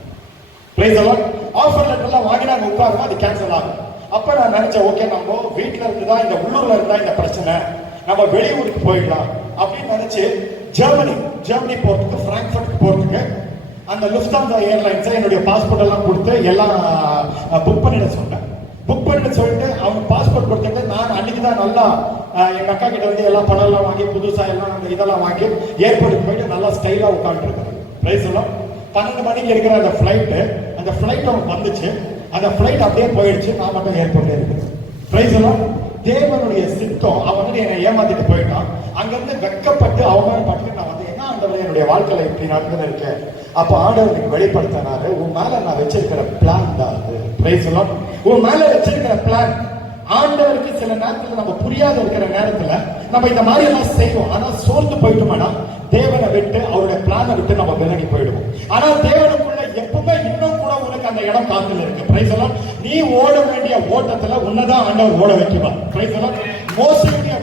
பிரைஸ் எல்லாம் ஆஃபர் லெட்டர்லாம் வாங்கி நாங்க உட்காருவோம், அது கேன்சல் ஆகும். அப்ப நான் நினைச்சேன் ஓகே நம்ம வீட்டுல இருந்துதான் இந்த உள்ளூர்ல இருந்தா இந்த பிரச்சனை, நம்ம வெளியூருக்கு போயிடலாம் அப்படின்னு நினைச்சு ஜெர்மனி போறதுக்கு பிராங்க்ஃபர்ட் போறதுக்கு அந்த லுஃப்தான்சா ஏர்லைன்ஸ் என்னுடைய பாஸ்போர்ட் எல்லாம் கொடுத்து எல்லாம் புக் பண்ணிட சொன்னேன். புக் பண்ணிட்டு சொல்லிட்டு அவங்க பாஸ்போர்ட் கொடுத்துட்டு நான் அன்னைக்கு தான் நல்லா எங்க அக்கா கிட்ட வந்து எல்லாம் பணம் எல்லாம் வாங்கி புதுசா எல்லாம் அந்த இதெல்லாம் வாங்கி ஏர்போர்ட்டுக்கு போயிட்டு நல்லா ஸ்டைலா உட்காந்துருக்கேன். பிரைஸ் எல்லாம் 12 மணிக்கு இருக்கிற அந்த ஃபிளைட் அவன் வந்துச்சு. அந்த ஃபிளைட் அப்படியே போயிடுச்சு, நான் மட்டும் ஏர்போர்ட்ல இருக்கேன். பிரைஸ் எல்லாம் தேவனுடைய சித்தம். அவன் வந்து என்னை ஏமாத்திட்டு போயிட்டான். அங்கிருந்து வெக்கப்பட்டு அவமானப்பட்டு நான் வந்து என்ன ஆண்டவர் என்னுடைய வாழ்க்கையில இப்படி நடந்து இருக்கேன். அப்ப ஆண்டவருக்கு வெளிப்படுத்தினாரு, உன் மேல நான் வச்சிருக்கிற பிளான் தான் அது. பிரைஸ் எல்லாம் உன் மேல வச்சிருக்கிற பிளான். ஆண்டவருக்கு சில நேரத்துல நம்ம புரியாத இருக்கிற நேரத்துல நம்ம இந்த மாதிரி எல்லாம் செய்வோம். ஆனா சோர்ந்து போயிட்டோம்னா தேவனை விட்டு அவருடைய பிளானை விட்டு நம்ம விலகி போயிடுவோம். ஆனா தேவனுக்குள்ள எப்பவுமே இன்னும் கூட உனக்கு அந்த இடம் காத்துல இருக்கு. பிரைஸ் எல்லாம் நீ ஓட வேண்டிய ஓட்டத்துல உன்னதான் ஆண்டவர் ஓட வைக்குவார். பிரைஸ் எல்லாம் மோசையுடைய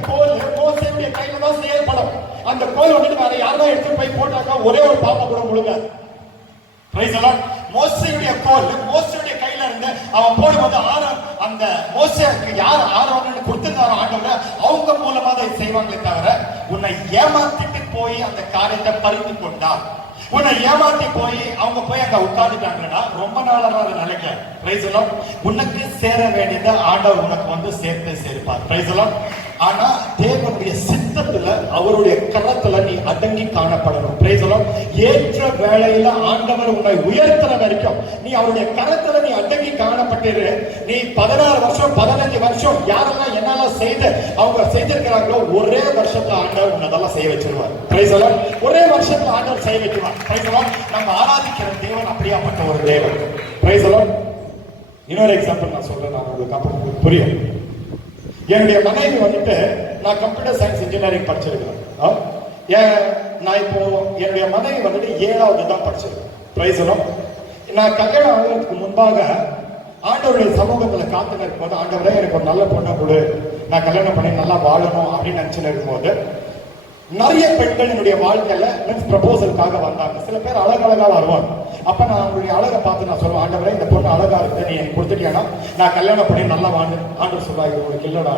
கையில தான் செயல்படும். அந்த கோல் வந்துட்டு வேற யாரெல்லாம் எடுத்து போய் போட்டாக்கா ஒரே ஒரு பாப்பா கூட முழுங்க. பிரைஸ் எல்லாம் மோசையுடைய கையில இருந்து அவன் போடும்போது அந்த மோசைக்கு யார் ஆரோன்னு கொடுத்திருந்தாரோ ஆண்டவர் அவங்க மூலமா அதை செய்வாங்களே தவிர உன்னை ஏமாத்திட்டு போய் அந்த காரியத்தை பறித்து கொண்டார். உன்னை ஏமாத்தி போய் அவங்க போய் அங்க உட்கார்ந்துட்டாங்கன்னா ரொம்ப நாளாக அதை நினைக்கல. பிரைஸ் எல்லாம் உனக்கு சேர வேண்டியதை ஆண்டவர் உனக்கு வந்து சேர்ப்பார். பிரைஸ் எல்லாம் ஆனா தேவனுடைய சித்தத்துல அவருடைய கரத்துல நீ அடங்கி காணப்படணும். பிரைஸ் எல்லாம் ஏற்ற வேளையில ஆண்டவர் உன்னை உயர்த்துற வரைக்கும் நீ அவருடைய கரத்துல நீ அடங்கி காணப்பட்டிரு. நீ 16 வருஷம் 15 வருஷம் யாரெல்லாம் என்னால செய்து அவங்க செய்திருக்கிறாங்களோ ஒரே வருஷத்துல ஆண்டவர் உன்னதெல்லாம் செய்ய வச்சிருவார். பிரைஸ் எல்லாம் ஒரே வருஷத்துல ஆண்டவர் செய்ய வைக்குவார். பிரைஸ் எல்லாம் நம்ம ஆராதிக்கிற தேவன் அப்படியாப்பட்ட ஒரு தேவன். பிரைஸ் எல்லாம் இன்னொரு எக்ஸாம்பிள் நான் சொல்றேன், நான் உங்களுக்கு அப்ப புரியும். என்னுடைய மனைவி வந்துட்டு நான் கம்ப்யூட்டர் சயின்ஸ் இன்ஜினியரிங் படிச்சிருக்கேன். நான் இப்போ என்னுடைய மனைவி வந்துட்டு 7வது தான் படிச்சிருக்கேன். பிரைஸ் எல்லாம் நான் கல்யாணம் ஆகிறதுக்கு முன்பாக ஆண்டவருடைய சமூகத்துல காத்துன்னு இருக்கும்போது ஆண்டவரே எனக்கு ஒரு நல்ல பொண்ணை கொடு, நான் கல்யாணம் பண்ணி நல்லா வாழணும் அப்படின்னு நினைச்சுன்னு இருக்கும்போது நிறைய பெண்கள் என்னுடைய வாழ்க்கையில ப்ரப்போசலுக்காக வந்தாங்க. சில பேர் அழகழகா வருவாங்க. அப்ப நான் அவங்களுடைய அழகை பார்த்து நான் சொல்லுவேன், ஆண்டவரே இந்த பொண்ணு அழகா இருக்கு, நீ எனக்கு கொடுத்துட்டியானா நான் கல்யாணம் பண்ணி நல்லா வாழ்ந்து. ஆண்டவர் சொல்லுவாங்க உங்களுக்கு இல்லடா.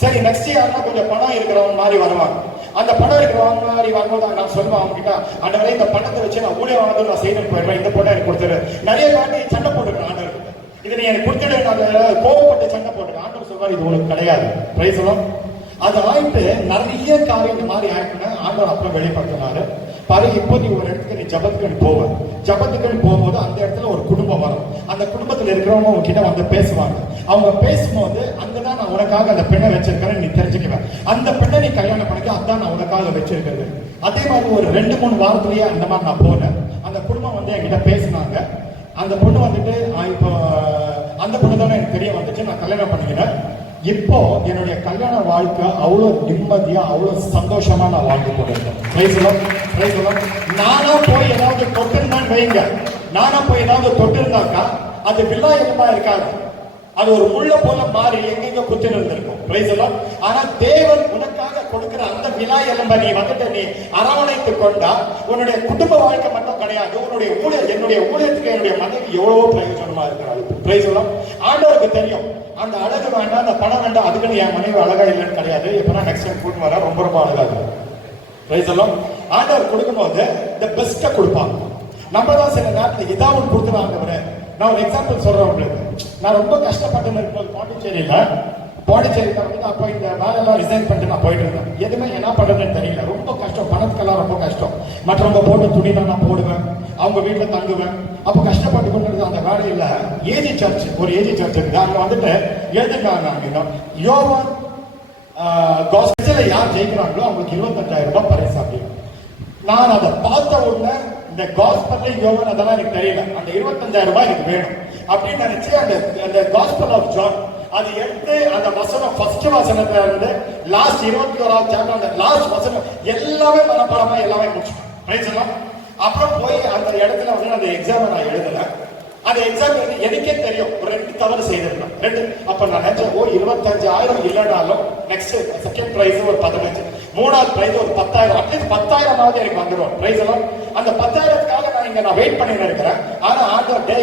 சரி நெக்ஸ்ட் யாருன்னா கொஞ்சம் பணம் இருக்கிறவங்க மாதிரி வருவாங்க. அந்த பணம் இருக்கிறவங்க மாதிரி வரும்போது நான் சொல்லுவேன் அவங்க கிட்ட, ஆண்டவரே இந்த பணத்தை வச்சு நான் ஊழியம் வாங்க நான் செய்து போயிடுவேன், இந்த பொண்ணை எனக்கு கொடுத்துரு. நிறைய வாட்டி சண்டை போட்டுருக்கேன் ஆண்டவர், இது நீ எனக்கு கொடுத்துடு. நான் கோவப்பட்டு சண்டை போட்டுருக்கேன். ஆண்டவர் சொல்வார் இது உனக்கு கிடையாது. பிரைஸ் எல்லாம் அது ஆயிட்டு நிறைய காரியம் இந்த மாதிரி ஆயிட்டுன்னு ஆண்டவர் அப்புறம் வெளிப்படுத்தினாரு. பாரு இப்போ நீ ஒரு இடத்துக்கு நீ ஜபத்துக்கு போவேன். ஜபத்துக்கு போகும்போது அந்த இடத்துல ஒரு குடும்பம் வரும். அந்த குடும்பத்துல இருக்கிறவங்க உங்ககிட்ட வந்து பேசுவாங்க. அவங்க பேசும்போது அங்கதான் நான் உனக்காக அந்த பெண்ணை வச்சிருக்கிறேன் நீ தெரிஞ்சுக்குவேன். அந்த பெண்ணை நீ கல்யாணம் பண்ணிக்க, அதான் நான் உனக்காக வச்சிருக்கிறது. அதே மாதிரி ஒரு 2-3 வாரத்திலேயே அந்த மாதிரி நான் போனேன். அந்த குடும்பம் வந்து என்கிட்ட பேசினாங்க. அந்த பொண்ணு வந்துட்டு இப்போ அந்த பொண்ணு தானே எனக்கு தெரிய வந்துச்சு, நான் கல்யாணம் பண்ணிக்கிறேன். இப்போ என்னுடைய கல்யாண வாழ்க்கை அவ்வளவு நிம்மதியா அவ்வளவு சந்தோஷமா நான் வாழ்ந்து கொண்டிருக்கேன். நானா போய் ஏதாவது தொட்டிருந்தான்னு வைங்க, நானா போய் ஏதாவது தொட்டிருந்தாக்கா அது வில்லா எலும்பா இருக்காது. அது ஒரு முள்ள போல மாறி எங்கெங்க குத்தின்னு இருந்திருக்கும். பிரைஸ் எல்லாம். ஆனா தேவன் உனக்காக கொடுக்கிற அந்த விழா எலும்ப நீ வந்துட்டு நீ அரவணைத்துக் கொண்டா உன்னுடைய குடும்ப வாழ்க்கை மட்டும் கிடையாது, உன்னுடைய என்னுடைய ஊழியத்துக்கு என்னுடைய மனைவி எவ்வளவோ பிரயோஜனமா இருக்கிறாள். பிரைஸ் எல்லாம். ஆண்டவருக்கு தெரியும் அந்த அழகு வேண்டாம், அந்த பணம் வேண்டாம், அதுக்குன்னு என் மனைவி அழகா இல்லைன்னு கிடையாது. எப்பனா நெக்ஸ்ட் டைம் கூட்டு வர ரொம்ப ரொம்ப அழகா இருக்கும். பிரைஸ் எல்லாம். ஆண்டவர் கொடுக்கும்போது இந்த பெஸ்ட்டை கொடுப்பாங்க. நம்ம தான் சில நேரத்தில் ஏதாவது கொடுத்துருவாங்க. நான் ஒரு எக்ஸாம்பிள் சொல்றேன் உங்களுக்கு. நான் ரொம்ப கஷ்டப்பட்டு இருக்கும்போது பாண்டிச்சேரியில வந்து அப்போ இந்த வேலையெல்லாம் ரிசைன் பண்ணிட்டு நான் போயிட்டு இருந்தேன். எதுவுமே என்ன பண்றதுன்னு தெரியல, ரொம்ப கஷ்டம், பணத்துக்கெல்லாம் ரொம்ப கஷ்டம். மற்றவங்க போட்ட துணிதான் நான் போடுவேன், அவங்க வீட்டில் தங்குவேன். அப்போ கஷ்டப்பட்டு கொண்டு இருந்த அந்த வேலையில ஏஜி சர்ச், ஒரு ஏஜி சர்ச் இருக்குது. அங்க வந்துட்டு எழுதிருக்காங்க யோவான் காஸ்பெல்ல யார் ஜெயிக்கிறாங்களோ அவங்களுக்கு 25,000 ரூபாய் பரிசு அப்படின்னு. நான் அதை பார்த்த உடனே இந்த காஸ்பெல் யோவான் அதெல்லாம் எனக்கு தெரியல, அந்த 25,000 ரூபாய் எனக்கு வேணும் அப்படின்னு நினைச்சு அந்த காஸ்பெல் ஆஃப் ஜான் அது எடுத்து அந்த வசனம் ஃபர்ஸ்ட் வசனத்துல இருந்து லாஸ்ட் 21வது சாப்டர் அந்த லாஸ்ட் வசனம் எல்லாமே மனப்பாடமா எல்லாமே முடிச்சிட்டேன். அப்புறம் போய் அந்த இடத்துல வந்து அந்த எக்ஸாம் நான் எழுதல. அந்த எக்ஸாம் எனக்கே தெரியும் ஒரு 2 தவறு செய்திருந்தேன். 2. அப்ப நான் நினைச்சேன் 25,000 இல்லைனாலும் நெக்ஸ்ட் செகண்ட் பிரைஸ் ஒரு 15, 3வது பிரைஸ் ஒரு 10,000, அட்லீஸ்ட் 10,000 எனக்கு வந்துடும். பிரைஸ் எல்லாம். அந்த 10,000க்காக நான் வெயிட் பண்ணி இருக்கிறேன். ஆனா ஆண்டவர் டே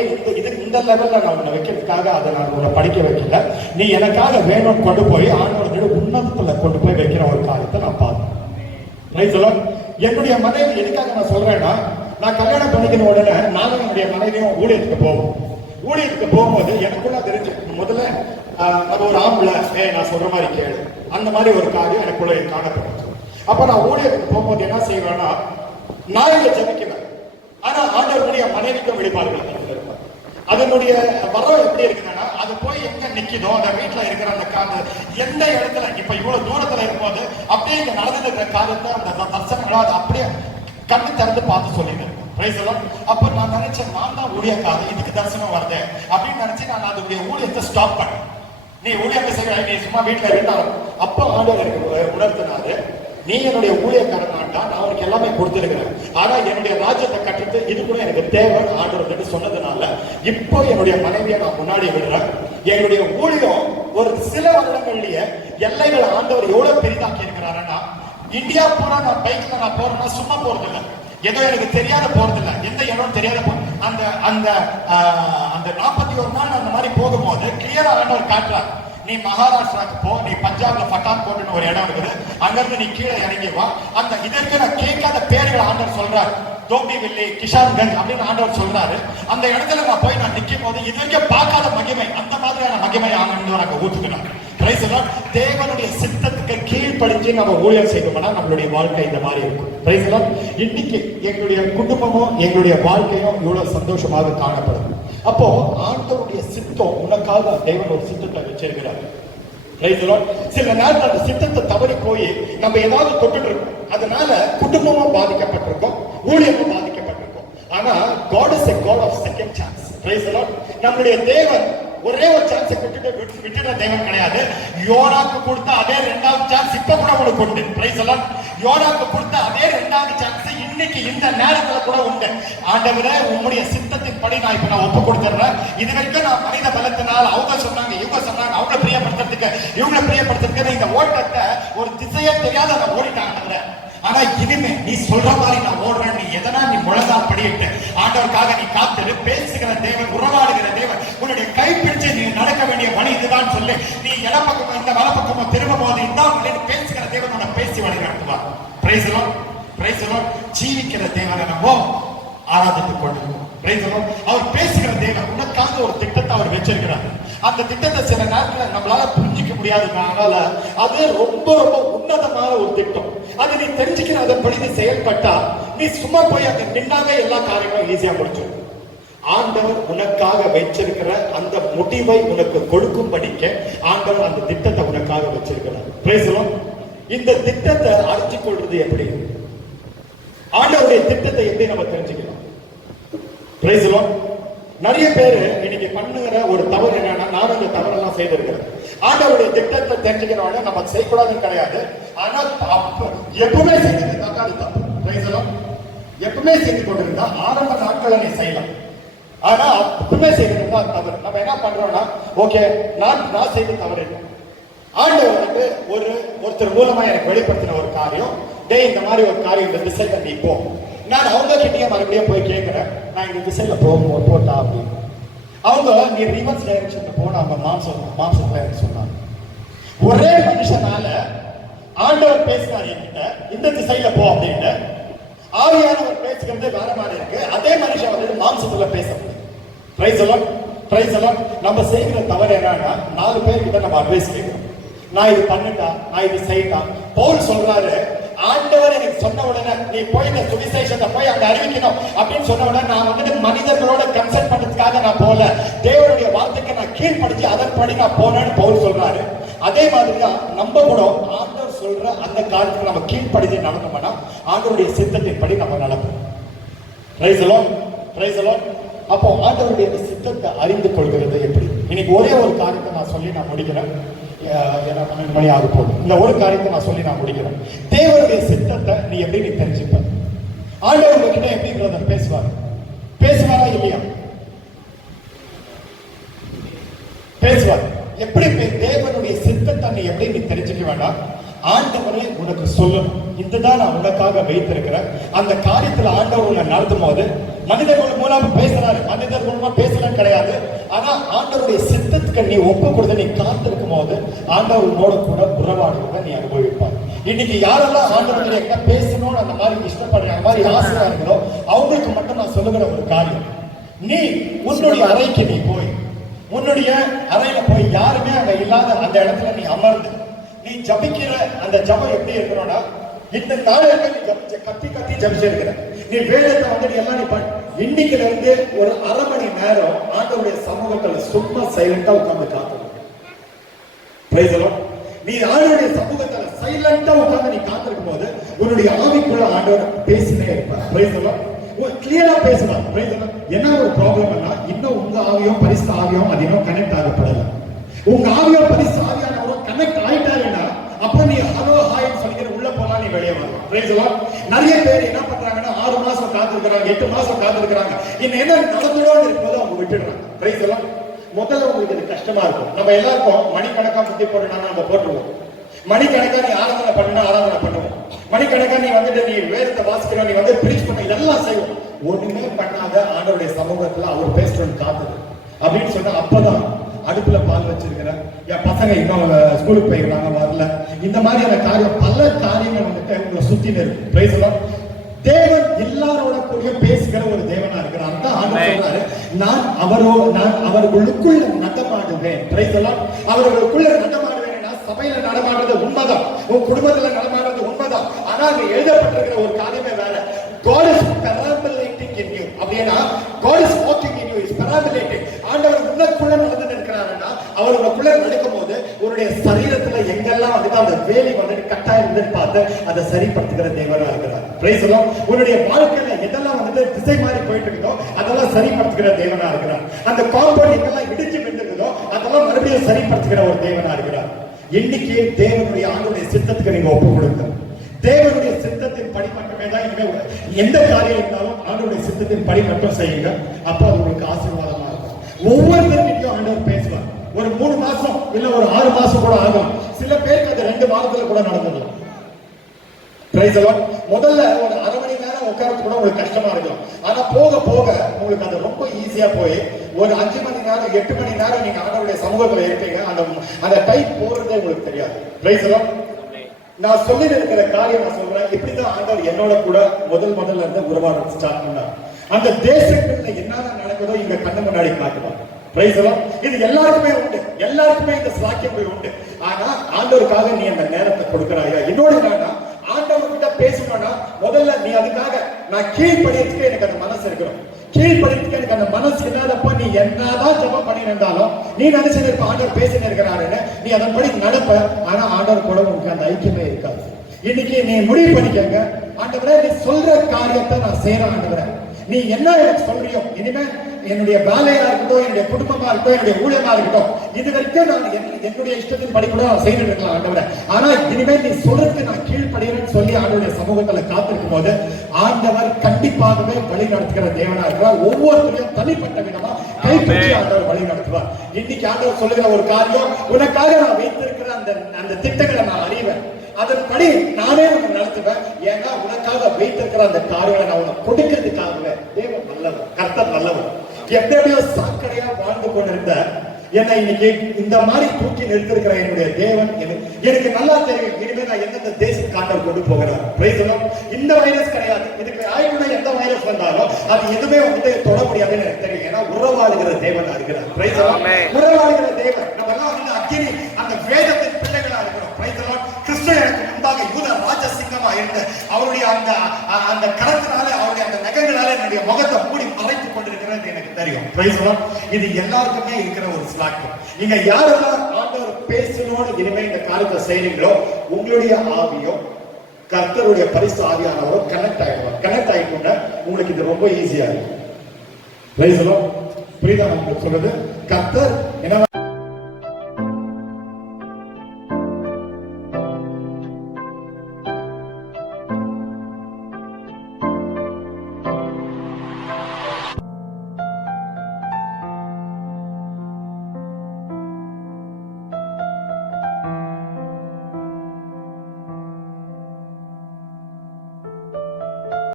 இந்த லெவல்ல நான் உன்னை வைக்கிறதுக்காக அதை நான் உன்னை படிக்க வைக்கல, நீ எனக்காக வேணும்னு கொண்டு போய் ஆண்டவரோட உன்னதத்துல கொண்டு போய் வைக்கிற ஒரு காரியத்தை நான் பார்த்தேன். பிரைஸ் எல்லாம். என்னுடைய மனைவி எதுக்காக நான் சொல்றேன்னா, நான் கல்யாணம் பண்ணிக்கிற உடனே நானும் என்னுடைய மனைவியும் ஊழியத்துக்கு போவோம். ஊழியத்துக்கு போகும்போது எனக்குள்ள தெரிஞ்சு முதல்ல அது ஒரு ஆம்பளை நான் சொல்ற மாதிரி கேளு, அந்த மாதிரி ஒரு காரியம் எனக்குள்ள காணப்படும். அப்ப நான் ஊழியத்துக்கு போகும்போது என்ன செய்வேன்னா, நான் இங்க ஜபிக்குவேன். ஆனா ஆண்டவருடைய மனைவிக்கும் வெளிப்பாடுகள் அதனுடைய வரம் எப்படி இருக்குன்னா, அது போய் எங்க நிக்குதோ அந்த வீட்டுல இருக்கிற அந்த எந்த இடத்துல இப்ப இவ்வளவு தூரத்துல இருக்கும்போது அப்படியே இங்க நடந்துட்டு இருக்கிற காலத்தை அந்த தர்சனங்களோ அது அப்படியே கண்ணு திறந்து பார்த்து சொல்லிட்டு. அப்ப நான் நினைச்சேன் நான் தான் ஊழியக்காரன், இதுக்கு தரிசனம் வருது அப்படின்னு நினைச்சு நான் அதனுடைய ஊழியத்தை ஸ்டாப் பண்ணேன். நீ ஊழியத்தை செய்ய, நீ சும்மா வீட்டுல இருந்தாலும் அப்ப ஆண்டவர் எனக்கு உணர்த்தினாரு, நீ என்னுடைய ஊழியக்காரன் ஆண்டா, நான் உனக்கு எல்லாமே கொடுத்திருக்கிறேன். ஆனா என்னுடைய ராஜ்யத்தை கட்டுறது இது கூட எனக்கு தேவை ஆண்டவர் சொன்னதுனால இப்போ என்னுடைய மனைவியை நான் முன்னாடி விடுறேன். என்னுடைய ஊழியம் ஒரு சில வருடங்கள்லயே எல்லைகளை ஆண்டவர் எவ்வளவு பெரிதாக்கி இருக்கிறாருன்னா, இந்தியா பூரா நான் பைக்ல நான் போறேன்னா சும்மா போறது இல்லை, ஏதோ எனக்கு தெரியாத போறது இல்லை, எந்த இடம் தெரியாத அந்த அந்த அந்த 41 நாள் அந்த மாதிரி போகும்போது கிளியரா ஆண்டவர் காட்டுறார், நீ மகாராஷ்டிராக்கு போ, நீ பஞ்சாப்ல பட்டான்கோட்னு ஒரு இடம் இருக்குது, அங்கிருந்து நீ கீழே இறங்கி வா. அந்த இதற்கு நான் கேட்காத பேர்களை ஆண்டவர் சொல்றாரு, தோம்பிவில்லி, கிஷான்கஞ்ச் அப்படின்னு ஆண்டவர் சொல்றாரு. அந்த இடத்துல நான் போய் நான் நிற்கும் போது இது வரைக்கும் பார்க்காத மகிமை, அந்த மாதிரியான மகிமை ஆண்டவர் அங்க ஊத்துக்கிறார். தேவனுடைய சித்தத்துக்கு கீழ்படிஞ்சு நம்ம ஊழியம் செய்வோம்னா நம்மளுடைய வாழ்க்கை இந்த மாதிரி இருக்கும். இன்னைக்கு எங்களுடைய குடும்பமும் எங்களுடைய வாழ்க்கையும் இவ்வளவு சந்தோஷமாக காணப்படும். அப்போ ஆண்டவருடைய சித்தம் உனக்காக தேவன் ஒரு சித்தத்தை வச்சிருக்கிறார். சில நேரத்தில் அந்த சித்தத்தை தவறி போய் நம்ம ஏதாவது தொட்டுட்டு இருக்கோம், அதனால குடும்பமும் பாதிக்கப்பட்டிருக்கோம், ஊழியமும் பாதிக்கப்பட்டிருக்கோம். ஆனா God is a God of second chance. நம்மளுடைய தேவன் ஒரே ஒரு சான்ஸ் விட்டுற தேவன் கிடையாது. யோனாக்கு கொடுத்த அதே 2வது சான்ஸ் இப்ப கூட உனக்கு உண்டு. யோனாக்கு கொடுத்த அதே 2வது சான்ஸ் இன்னைக்கு இந்த நேரத்துல கூட உண்டு. ஆண்டவரே உம்முடைய சித்தத்தின் படி நான் இப்ப நான் ஒப்பு கொடுத்துறேன். இது வரைக்கும் நான் மனித பலத்தினால் அவங்க சொன்னாங்க இவங்க சொன்னாங்க அவங்களை பிரியப்படுத்துறதுக்கு இவங்களை பிரியப்படுத்துறதுக்கு இந்த ஓட்டத்தை ஒரு திசையே தெரியாத நான் ஓடிட்டாங்க. ஆனா இனிமே நீ சொல்ற மாதிரி நான் ஓடுறேன், நீ எதனா நீ முழங்கால் படியிட்டு ஆண்டவருக்காக நீ காத்து பேசுகிற தேவன், உறவாடுகிற தேவன், உன்னுடைய கைப்பிடிச்சு நீ நடக்க வேண்டிய வழி இதுதான் சொல்லி நீ இடப்பக்கமோ இந்த வலப்பக்கமோ திரும்ப போது இதான் பேசுகிற தேவன் உன்னை பேசி வழி நடத்துவார். ஜீவிக்கிற தேவனை நம்ம ஆராதித்துக் கொண்டிருக்கோம். அவர் பேசுகிற தேவன் உனக்காக ஒரு திட்டத்தை அவர் வச்சிருக்கிறார். அந்த திட்டத்தை சில நேரத்தில் நம்மளால புரிஞ்சிக்க முடியாதுனால அது ரொம்ப ரொம்ப உன்னதமான ஒரு திட்டம். அதை நீ தெரிஞ்சுக்கிற அதன்படி நீ செயல்பட்டா நீ சும்மா போய் அங்க நின்னாக எல்லா காரியங்களும் ஈஸியா முடிச்சு. ஆண்டவர் உனக்காக வச்சிருக்கிற அந்த முடிவை உனக்கு கொடுக்கும்படிக்க ஆண்டவர் அந்த திட்டத்தை உனக்காக வச்சிருக்கிறார். இந்த திட்டத்தை அறிஞ்சு கொள்றது எப்படி? ஆண்டவருடைய திட்டத்தை எப்படி நம்ம தெரிஞ்சுக்கலாம்? நிறைய பேரு இன்னைக்கு பண்ணுகிற ஒரு தவறு என்னன்னா, நானும் இந்த தவறெல்லாம் செய்திருக்கிறேன். ஆண்டவருடைய திட்டத்தை தெரிஞ்சுக்கிறவங்க நம்ம செய்யக்கூடாதுன்னு கிடையாது, ஆனா எப்பவுமே செய்து தக்காளி தப்பு. எப்பவுமே செய்து கொண்டிருந்தா ஆரம்ப நாட்களை நீ செய்யலாம். ஆனா அப்பவுமே செய்யறது தான் தவறு. நம்ம என்ன பண்றோம்னா, ஓகே நான் செய்த தவறு. ஆண்டவர் வந்து ஒருத்தர் மூலமா எனக்கு வெளிப்படுத்தின ஒரு காரியம், டேய் இந்த மாதிரி ஒரு காரியம் இந்த திசையில நீ போ. நான் அவங்க கிட்டயே மறுபடியும் போய் கேட்கிறேன், நான் இந்த திசையில போட்டா அப்படின்னு. அவங்க நீ ரிவர்ஸ் டைரக்ஷன்ல போன அவங்க மாம்சத்துல எனக்கு சொன்னாங்க. ஒரே மனுஷனால ஆண்டவர் பேசினார் என்கிட்ட, இந்த திசையில போ அப்படின்னு. ஆவியானவர் பேசுகிறது வேற மாதிரி இருக்கு. அதே மனுஷன் வந்து மாம்சத்துல பேச முடியும். பிரைஸ் எல்லாம் நம்ம செய்கிற தவறு என்னன்னா, 4 பேர்கிட்ட நம்ம அட்வைஸ் கேட்கிறோம். நான் இது பண்ணிட்டா, நான் இது செய்யட்டா. பவுல் சொல்றாரு, ஆண்டவர் எனக்கு சொன்ன உடனே நீ போய் இந்த சுவிசேஷத்தை போய் அங்க அறிவிக்கணும் அப்படின்னு சொன்ன உடனே நான் வந்துட்டு மனிதர்களோட கன்சல்ட் பண்றதுக்காக நான் போல, தேவனுடைய வார்த்தைக்கு நான் கீழ்படுத்தி அதன்படி நான் போனேன்னு பவுல் சொல்றாரு. அதே மாதிரிதான் நம்ம கூட ஆண்டவர் சொல்ற அந்த காலத்துக்கு நம்ம கீழ்படுத்தி நடந்தோம்னா ஆண்டவருடைய சித்தத்தின் படி நம்ம நடப்போம். பிரைஸ் எல்லாம். அப்போ ஆண்டவருடைய சித்தத்தை அறிந்து கொள்கிறது எப்படி? இன்னைக்கு ஒரே ஒரு காரியத்தை நான் சொல்லி நான் முடிக்கிறேன். ஏன்னா 12 மணி ஆக போகுது. இந்த ஒரு காரியத்தை நான் சொல்லி நான் முடிக்கிறேன். தேவனுடைய சித்தத்தை நீ எப்படி தெரிஞ்சுப்ப? ஆண்டவர் உங்ககிட்ட எப்படி பேசுவாரா இல்லையா? பேசுவார். எப்படி தேவனுடைய சித்தத்தை நீ எப்படி தெரிஞ்சுக்க வேண்டாம்? ஆண்டவரே உனக்கு சொல்லணும், இதுதான் நான் உனக்காக வைத்திருக்கிறேன். அந்த காரியத்துல ஆண்டவர் உன்னை நடத்தும் போது மனிதர்கள் மூலமா பேசுறாரு, மனிதர்கள் மூலமா பேசலாம் கிடையாது. ஆனா ஆண்டவருடைய சித்தத்துக்கு நீ ஒப்பு கொடுத்து நீ காத்திருக்கும் போது ஆண்டவர் உன்னோட கூட உறவாடுவதை நீ அனுபவிப்பார். இன்னைக்கு யாரெல்லாம் ஆண்டவர்கள் எங்க பேசணும்னு அந்த மாதிரி இஷ்டப்படுறாங்க, அந்த மாதிரி ஆசையா இருக்கிறோ அவங்களுக்கு மட்டும் நான் சொல்லுகிற ஒரு காரியம், நீ உன்னுடைய அறைக்கு நீ போய், உன்னுடைய அறையில போய் யாருமே அங்க இல்லாத அந்த இடத்துல நீ அமர்ந்து நீ ஜபிக்கிற அந்த ஜபம் எப்படி இருக்கணும்னா, இந்த நாளில் நீ கத்தி ஜபிச்சிருக்கிற நீ வேதத்தை வந்துட்டு எல்லாம் நீ இன்னைக்குல இருந்து ஒரு அரை மணி நேரம் ஆண்டவருடைய சமூகத்துல சும்மா சைலண்டா உட்கார்ந்து காத்து. நீ ஆண்டவருடைய சமூகத்துல சைலண்டா உட்கார்ந்து நீ காத்திருக்கும் போது உன்னுடைய ஆவிக்குள்ள ஆண்டவர் பேசினே இருப்பார். கிளியரா பேசலாம். என்ன ஒரு ப்ராப்ளம்னா, இன்னும் உங்க ஆவியும் பரிசு ஆவியும் அது இன்னும் கனெக்ட் ஆகப்படல. உங்க ஆவியும் பரிசு ஆவியானவரும் கனெக்ட் ஆயிட்டாருன்னா அப்ப நீ ஹலோ ஹாய் சொல்லிக்கிற உள்ள போனா நீ வெளியே வரலாம். நிறைய பேர் என்ன பண்றாங்கன்னா 6 மாசம் காத்திருக்கிறாங்க, 8 மாசம் காத்திருக்கிறாங்க, இன்னும் என்ன நடந்துடும் இருக்கும்போது அவங்க விட்டுடுறாங்க. முதல்ல உங்களுக்கு இது கஷ்டமா இருக்கும். நம்ம எல்லாருக்கும் மணிக்கணக்கா முத்தி போடுறா நம்ம போட்டுருவோம். மணிக்கணக்கா நீ ஆராதனை பண்ணா ஆராதனை பண்ணுவோம். மணிக்கணக்கா நீ வந்துட்டு நீ வேதத்தை வாசிக்கணும், நீ வந்து பிரீச் பண்ண, இதெல்லாம் செய்வோம். ஒண்ணுமே பண்ணாத ஆண்டவருடைய சமூகத்துல அவர் பேசுறது காத்துது அப்படின்னு சொன்னா அப்பதான் அடுப்புல பால் வச்சிருக்கிறேன், என் பசங்க இன்னும் ஸ்கூலுக்கு போயிருக்காங்க வரல, இந்த மாதிரியான காரியம் பல காரியங்கள் வந்துட்டு உங்களை சுத்தி இருக்கு. தேவன் எல்லாரோட கூடிய பேசுகிற ஒரு தேவனா இருக்கிறார். தான் ஆண்டவர் சொல்றாரு, நான் அவர்களுக்குள்ள நடமாடுவேன். அவர்களுக்குள்ள நடமாடுவேன். சபையில நடமாடுறது உண்மைதான், உன் குடும்பத்துல நடமாடுறது உண்மைதான். ஆனா அங்க எழுதப்பட்டிருக்கிற ஒரு காரியமே வேற. God is perambulating in you. அப்படின்னா God is walking in you, is perambulating. ஆண்டவர் உனக்குள்ள நடந்து இருக்கிறாருன்னா அவர் உனக்குள்ள நடக்கும் போது உன்னுடைய சரீரத்துல எங்கெல்லாம் வந்துட்டு அந்த வேலி வந்துட்டு கட்டாயம் இருந்து பார்த்து அதை சரிப்படுத்துகிற தேவனா இருக்கிறார். பிரைஸ் எல்லாம். உன்னுடைய வாழ்க்கையில எதெல்லாம் வந்துட்டு திசை மாறி போயிட்டு இருக்கோ அதெல்லாம் சரிப்படுத்துகிற தேவனா இருக்கிறார். அந்த காம்பவுண்ட் எங்கெல்லாம் இடிஞ்சு விழுந்துருக்கோ அதெல்லாம் மறுபடியும் சரிப்படுத்துகிற ஒரு தேவனா இருக்கிறார். இன்னைக்கு தேவனுடைய ஆண்டவருடைய சித்தத்துக்கு நீங்க ஒப்பு கொடுங்க. தேவனுடைய சித்தத்தின் படி மட்டுமே தான் இனிமே எந்த காரியம் இருந்தாலும் ஆண்டவருடைய சித்தத்தின் படி மட்டும் செய்யுங்க. அப்போ அது உங்களுக்கு ஆசீர்வாதமா இருக்கும். ஒவ்வொருத்தருக்கிட்டையும் ஆண்டவர் பேசுவார். ஒரு 3 மாசம் இல்ல ஒரு 6 மாசம் கூட ஆகும். சில பேருக்கு அது 2 வாரத்துல கூட நடந்துடலாம். முதல்ல ஒரு அரை மணி நேரம் உட்கார்றது கூட உங்களுக்கு கஷ்டமா இருக்கும். ஆனா போக போக உங்களுக்கு அது ரொம்ப ஈஸியா போய் ஒரு 5 மணி நேரம் 8 மணி நேரம் நீங்க ஆண்டவருடைய சமூகத்துல இருப்பீங்க. அந்த டைம் போறதே உங்களுக்கு தெரியாது. பிரைஸ் எல்லாம். நான் சொல்லி இருக்கிற காரியம் நான் சொல்றேன், இப்படிதான் ஆண்டவர் என்னோட கூட முதல்ல இருந்து உறவாட ஸ்டார்ட் பண்ணார். அந்த தேசங்கள்ல என்னதான் நடக்குதோ இங்க கண்ணு முன்னாடி காட்டுவாங்க. பிரைஸ் எல்லாம். இது எல்லாருக்குமே உண்டு, எல்லாருக்குமே இந்த சாக்கியம் உண்டு. ஆனா ஆண்டவருக்காக நீ அந்த நேரத்தை கொடுக்கிறாயா? என்னோட என்னன்னா ஆண்டவர்கிட்ட பேசணும்னா முதல்ல நீ அதுக்காக நான் கீழ்படியத்துக்கு எனக்கு அந்த மனசு இருக்கணும். கீழ்படியத்துக்கு எனக்கு அந்த மனசு இல்லாதப்ப நீ என்னதான் ஜபம் பண்ணிருந்தாலும் நீ நினைச்சிருப்ப ஆண்டவர் பேசினு இருக்கிறாருன்னு நீ அதன்படி நடப்ப. ஆனா ஆண்டவர் கூட உங்களுக்கு அந்த ஐக்கியமே இருக்காது. இன்னைக்கு நீ முடிவு பண்ணிக்கங்க, ஆண்டவரே நீ சொல்ற காரியத்தை நான் செய்யறேன். ஆண்டவரே நீ என்ன எனக்கு சொல்றியோ, இனிமே என்னுடைய வேலையா இருக்கட்டும், என்னுடைய குடும்பமா இருக்கட்டும், என்னுடைய ஊழியமா இருக்கட்டும், இது வரைக்கும் நான் என்னுடைய இஷ்டத்தின் படி கூட நான் செய்துட்டு இருக்கலாம் ஆண்டவரை. ஆனா இனிமேல் நீ சொல்றதுக்கு நான் கீழ்ப்படுகிறேன்னு சொல்லி ஆண்டவருடைய சமூகத்துல காத்திருக்கும் போது ஆண்டவர் கண்டிப்பாகவே வழி நடத்துகிற தேவனா இருக்கிறார். ஒவ்வொருத்தரையும் தனிப்பட்ட விதமா கைப்பற்றி ஆண்டவர் வழி நடத்துவார். இன்னைக்கு ஆண்டவர் சொல்லுகிற ஒரு காரியம், உனக்காக நான் வைத்திருக்கிற அந்த திட்டங்களை நான் அறிவேன், அதன்படி நானே உன்னை நடத்துவேன். ஏன்னா உனக்காக வைத்திருக்கிற அந்த காரியங்களை நான் உனக்கு கொடுக்கிறதுக்காகவே. தேவன் நல்லவர், கர்த்தர் நல்லவர். எப்படியோ சாக்கடையா வாழ்ந்து கொண்டிருந்த என்னை இன்னைக்கு இந்த மாதிரி தூக்கி நிறுத்திருக்கிற என்னுடைய தேவன் எனக்கு நல்லா தெரியும். இனிமே நான் எந்தெந்த தேசம் காண்டர் கொண்டு போகிறேன். இந்த வைரஸ் கிடையாது, இதுக்கு ஆய்வுல எந்த வைரஸ் வந்தாலும் அது எதுவுமே வந்து தொட முடியாதுன்னு எனக்கு தெரியும். ஏன்னா உறவாடுகிற தேவன் இருக்கிறார். உறவாடுகிற தேவன். நம்ம எல்லாம் வந்து அக்கினி அந்த வேதத்தின் பிள்ளைகளா இருக்கிறோம். கிறிஸ்துவனுக்கு முன்பாக யூத ராஜசிங்கமா இருந்த அவருடைய அந்த கரத்தினால அவருடைய அந்த நகங்களால என்னுடைய முகத்தை மூடி மறைத்துக் கொண்டிருக்கிறது எனக்கு தெரியும். இது எல்லாருக்குமே இருக்கிற ஒரு ஸ்லாக்கம். நீங்க யாரெல்லாம் ஆண்டவர் பேசணும்னு இனிமே இந்த காரியத்தை செய்றீங்களோ உங்களுடைய ஆவியோ கர்த்தருடைய பரிசு ஆவியானவரோ கனெக்ட் ஆயிடுவார். கனெக்ட் ஆயிட்டோம்னா உங்களுக்கு இது ரொம்ப ஈஸியா இருக்கும். புரியுதா உங்களுக்கு சொல்றது? கர்த்தர் என்ன